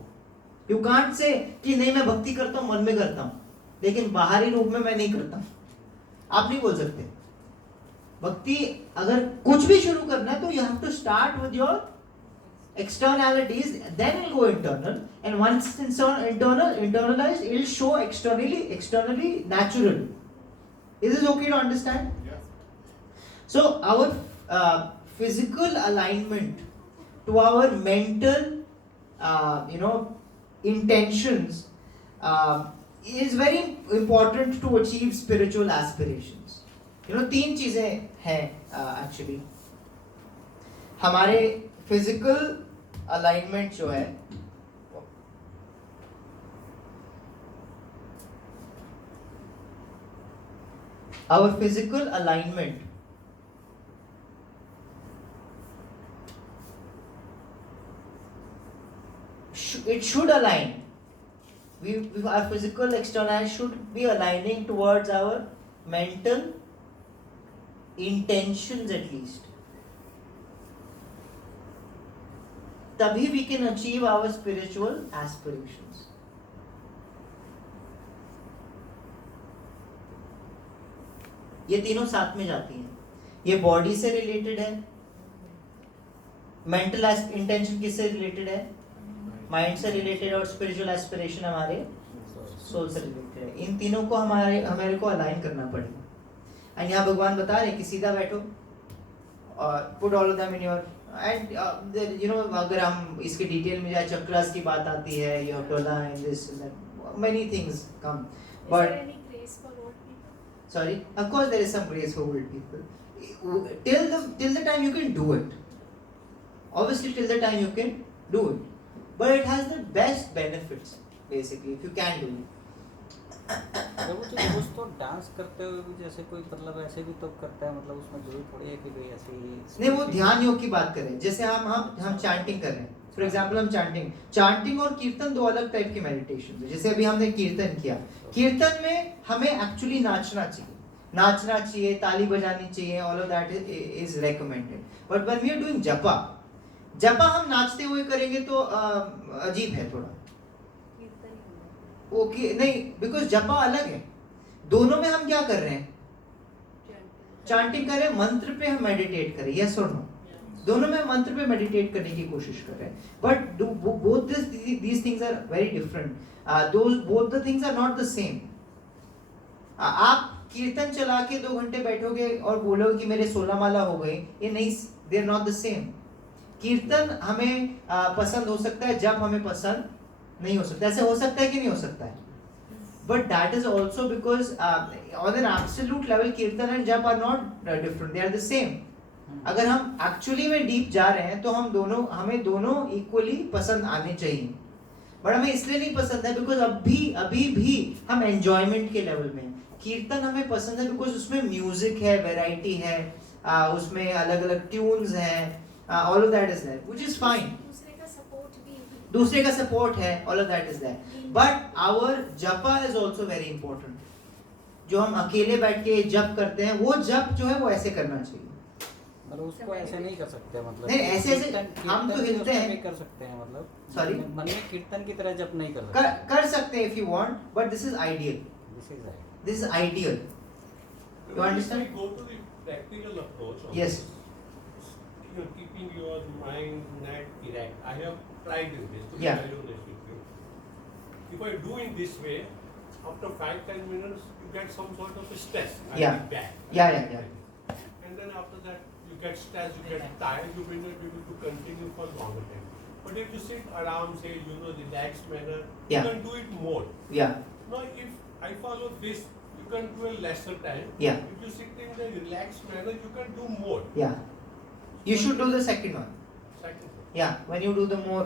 यू कांट से कि नहीं मैं भक्ति करता हूँ, मन में करता हूँ, लेकिन बाहरी रूप में मैं नहीं करता हूँ. आप नहीं बोल सकते. भक्ति अगर कुछ भी शुरू करना है तो you have to start with your externalities, then it'll go internal, and once it's internalized, it'll show externally natural. Is this okay to understand? Yes. So our physical alignment to our mental intentions is very important to achieve spiritual aspirations. तीन चीजें हैं actually. हमारे physical alignment जो है, our physical alignment it should align. Our physical external should be aligning towards our mental intentions at least. तभी we can achieve our spiritual aspirations. ये तीनों साथ में जाती हैं. ये बॉडी से रिलेटेड है, मेंटल इंटेंशन किससे रिलेटेड है, माइंड से रिलेटेड, और स्पिरिचुअल एस्पिरेशन हमारे सोल से रिलेटेड है. इन तीनों को हमारे को अलाइन करना पड़ेगा. एंड यहाँ भगवान बता रहे हैं कि सीधा बैठो और put all of them in your and अगर हम इसके डिटेल में जाए, चक्रास की बात आती है, you have to align this many things come. Is but there any grace for old people? sorry, of course there is some grace for old people till the time you can do it. Obviously till the time you can do it, but it has the best benefits basically if you can do it. वो जो दोस्त तो डांस करते हुए भी जैसे कोई मतलब ऐसे भी तो करता है, मतलब उसमें जरूरी थोड़ी है कि कोई ऐसे ही नहीं, वो ध्यान योग की बात करें. जैसे हम चैंटिंग कर रहे हैं, फॉर एग्जांपल हम चैंटिंग और कीर्तन दो अलग टाइप की मेडिटेशन है. जैसे अभी हमने कीर्तन किया, कीर्तन में हमें एक्चुअली नाचना चाहिए, ताली बजानी चाहिए, all of that is recommended. But when we are doing japa हम नाचते हुए करेंगे तो अजीब है थोड़ा. ओके नहीं, बिकॉज जपा अलग है. दोनों में हम क्या कर रहे हैं, चैंटिंग कर रहे हैं, मंत्र पे हम मेडिटेट करें, यस और नो. दोनों में मंत्र पे मेडिटेट करने की कोशिश कर रहे हैं. But both these things are very different. Both the things are not the same. आप कीर्तन चला के 2 घंटे बैठोगे और बोलोगे कि मेरे 16 माला हो गए, ये नहीं, they are not the same. कीर्तन हमें पसंद हो सकता है, जब हमें पसंद नहीं हो सकता. ऐसे हो सकता है कि नहीं हो सकता है. But that is also because on an absolute level कीर्तन and जप are not different, they are the same. अगर हम एक्चुअली में डीप जा रहे हैं तो हमें दोनों इक्वली पसंद आने चाहिए. बट हमें इसलिए नहीं पसंद है बिकॉज अभी भी हम एंजॉयमेंट के लेवल में. कीर्तन हमें पसंद है बिकॉज उसमें म्यूजिक है, वैरायटी है, उसमें अलग अलग ट्यून्स हैं, all of that is there, which is fine. दूसरे का सपोर्ट है, all of that is there. But our japa is also very important. जो हम अकेले बैठ के जप करते हैं, वो जप जो है वो ऐसे करना चाहिए. मतलब उसको ऐसे नहीं कर सकते, मतलब नहीं, ऐसे हम तो हिलते हैं, नहीं कर सकते हैं, मतलब सॉरी मन में कीर्तन की तरह जप नहीं कर सकते. कर सकते हैं if you want, but this is ideal. This is This is ideal. You understand? If we go to the practical approach of Yes. this, keeping your mind net erect. I have tried this to be Yeah. very honest with you. If I do in this way, after 5-10 minutes, you get some sort of stress. I Yeah. feel bad. Yeah. And then after that, you get stressed, you get tired, you will not be able to continue for longer time. But if you sit around, say, relaxed manner, Yeah. you can do it more. Yeah. Now, if I follow this, you can do a lesser time. Yeah. If you sit in the relaxed manner, you can do more. Yeah. You should do the second one. Second. Yeah, when you do the more,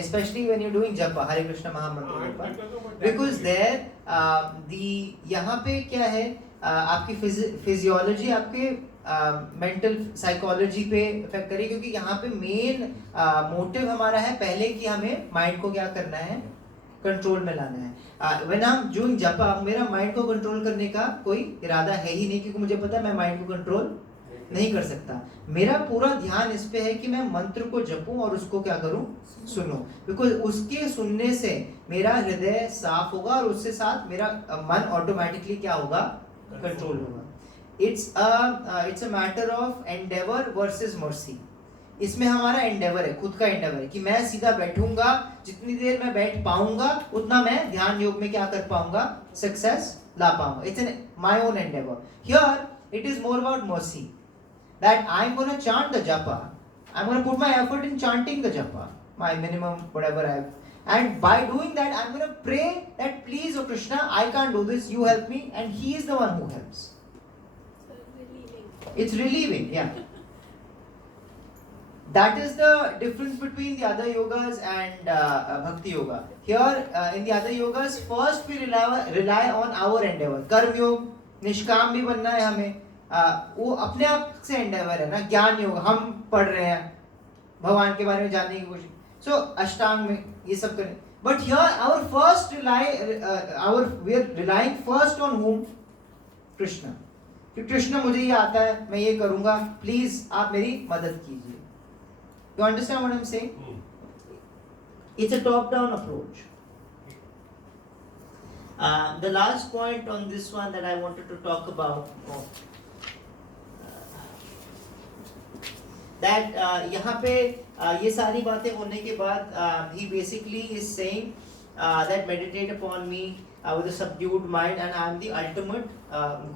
especially when you're doing japa, Hare Krishna Mahamantra I'm japa, talking about that because only. there यहाँ पे क्या है आपकी फिजियोलॉजी आपके मेंटल साइकोलॉजी पे इफेक्ट करेगी, क्योंकि यहाँ पे मेन मोटिव हमारा है पहले कि हमें माइंड को क्या करना है, कंट्रोल में लाना है. व्हेन आई एम डूइंग जपा, मेरा माइंड को कंट्रोल करने का कोई इरादा है ही नहीं, क्योंकि मुझे पता है मैं माइंड को कंट्रोल नहीं कर सकता. मेरा पूरा ध्यान इस पे है कि मैं मंत्र को जपूं और उसको क्या करूं, सुनो, बिकॉज उसके सुनने से मेरा हृदय साफ होगा और उससे साथ मेरा मन ऑटोमेटिकली क्या होगा, कंट्रोल होगा. It's a matter of Endeavour versus mercy. इसमें हमारा एंडेवर है, खुद का एंडेवर है कि मैं सीधा बैठूंगा, जितनी देर मैं बैठ पाऊंगा उतना मैं ध्यान योग में क्या कर पाऊंगा, सक्सेस ला पाऊंगा. It's an my own Endeavour. Here it is more about mercy, that I'm going to chant the japa. I'm going to put my effort in chanting the japa, my minimum whatever I have. And by doing that, I'm going to pray that please, oh Krishna, I can't do this, you help me, and He is the one who helps. So relieving. It's relieving, yeah. That is the difference between the other yogas and bhakti yoga. Here, in the other yogas, first we rely on our endeavor. Karma yoga, निष्काम भी बनना है हमें. वो अपने आप से एंडेवर है ना. ज्ञान योग हम पढ़ रहे हैं, भगवान के बारे में जानने की कोशिश, सो अष्टांग में ये सब करें. But here our first we are relying first on home, Krishna. कि कृष्ण मुझे ये आता है, मैं ये करूंगा, प्लीज आप मेरी मदद कीजिए. You understand what I am saying? It's a top-down approach. The last point on this one that I wanted to talk about, that यहाँ पे ये सारी बातें होने के बाद he basically is saying that meditate upon me with a subdued mind and I am the ultimate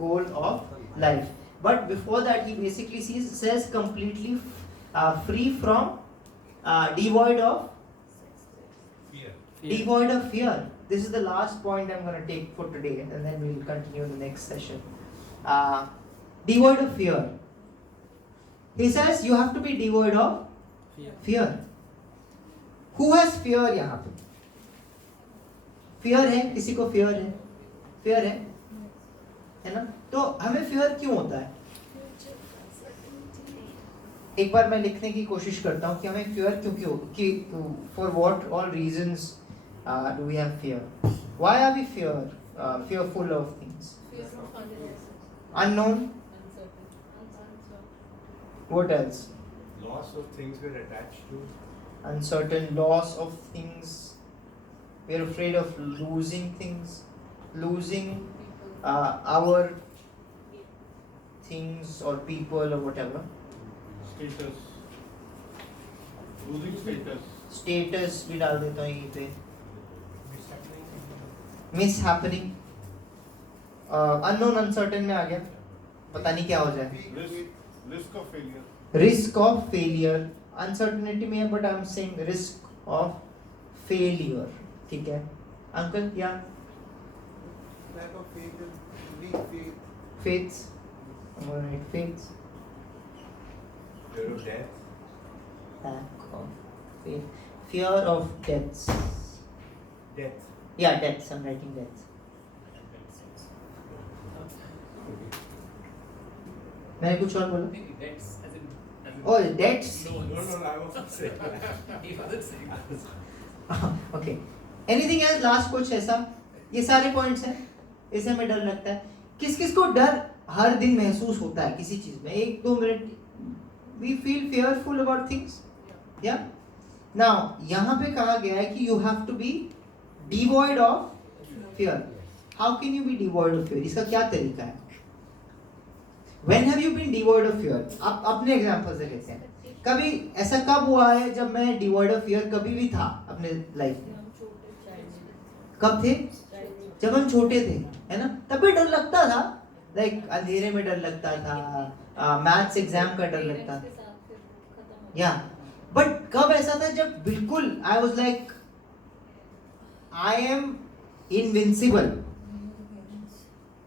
goal of life. But before that he basically says completely free from, devoid of Fear. devoid of fear. This is the last point I'm going to take for today, and then we'll continue in the next session. Devoid of fear. He says you have to be devoid of fear. Who has fear यहाँ पे? Fear है, किसी को fear है? Fear है ना? तो हमें fear क्यों होता है? एक बार मैं लिखने की कोशिश करता हूँ कि हमें fear क्यों कि for what all reasons do we have fear? Why are we fearful of things? Fear of Unknown. What else? Loss of things we're attached to. Uncertain, loss of things. We are afraid of losing things, losing our things or people or whatever. Status. Losing status. Status भी डाल देता हूँ यहीं पे. Mishappening. Mishappening. Unknown, uncertain में आ गया. पता नहीं क्या हो जाए. Risk of failure. Risk of failure. Uncertainty में है, but I'm saying risk of failure. ठीक है. Uncle, yeah. Lack of faith, weak faith. Faiths. I'm gonna write faiths. Fear of death. Lack of faith. Fear of deaths. Death. Yeah, deaths. I'm writing deaths. मैंने कुछ और बोला? Oh, debts. No, I wasn't saying that. Okay. Anything else? Last कुछ ऐसा? ये सारे points हैं. इससे हमें डर लगता है. किस किस को डर हर दिन महसूस होता है किसी चीज में? 1-2 minute. We feel fearful about things. Yeah. Now यहाँ पे कहा गया है कि you have to be devoid of fear. How can you be devoid of fear? इसका क्या तरीका है? you been devoid of fear? आप अपने एग्जांपल से लेते हैं. कभी ऐसा कब हुआ है जब मैं डिवॉइड ऑफ फियर कभी भी था अपने लाइफ में? कब थे? जब हम छोटे थे, है ना? तभी डर लगता था, लाइक अंधेरे में डर लगता था, मैथ्स एग्जाम का डर लगता था, या बट कब ऐसा था जब बिल्कुल I was like I am invincible?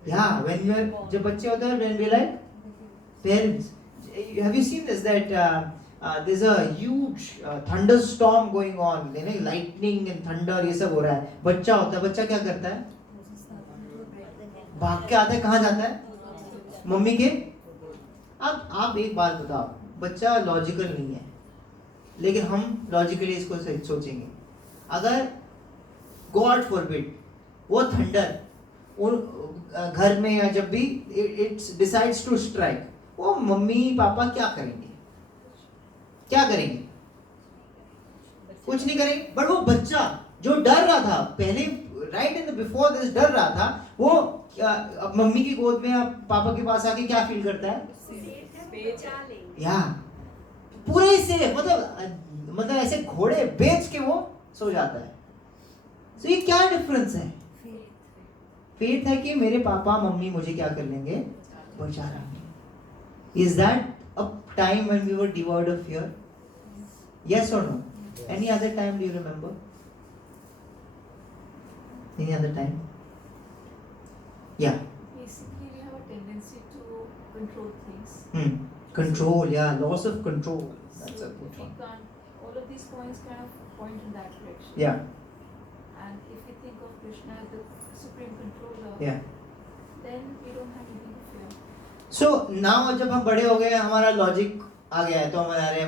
या व्हेन यू आर, जब बच्चे होते हैं, when we like parents, have you seen this that there's a huge thunderstorm going on, you know, lightning and thunder, ये सब हो रहा है, बच्चा होता है, बच्चा क्या करता है? भाग के आता है, कहाँ जाता है? मम्मी के. अब आप एक बात बताओ, बच्चा लॉजिकल नहीं है, लेकिन हम लॉजिकली इसको सोचेंगे. अगर गॉड फॉरबिड वो थंडर घर में या जब भी इट्स डिसाइड्स टू स्ट्राइक, वो मम्मी पापा क्या करेंगे? क्या करेंगे? कुछ नहीं करेंगे. बट वो बच्चा जो डर रहा था पहले, right in the before this डर रहा था, वो अब मम्मी की गोद में या पापा के पास आके क्या फील करता है? या पूरे से मतलब ऐसे घोड़े बेच के वो सो जाता है. तो ये क्या डिफरेंस है? फेथ है कि मेरे पापा मम्मी मुझे क्या कर लेंगे? बचा लेंगे. Is that a time when we were devoid of fear? Yes or no? Any other time do you remember? Any other time? Yeah. Basically, we have a tendency to control things. Control, yeah, loss of control. That's a So good if we one. can't, all of these points kind of point in that direction. Yeah, And if we think of Krishna as the supreme controller, yeah. then we don't have anything to fear. So now जब हम बड़े हो गए, हमारा लॉजिक आ गया है, तो हम बता रहे हैं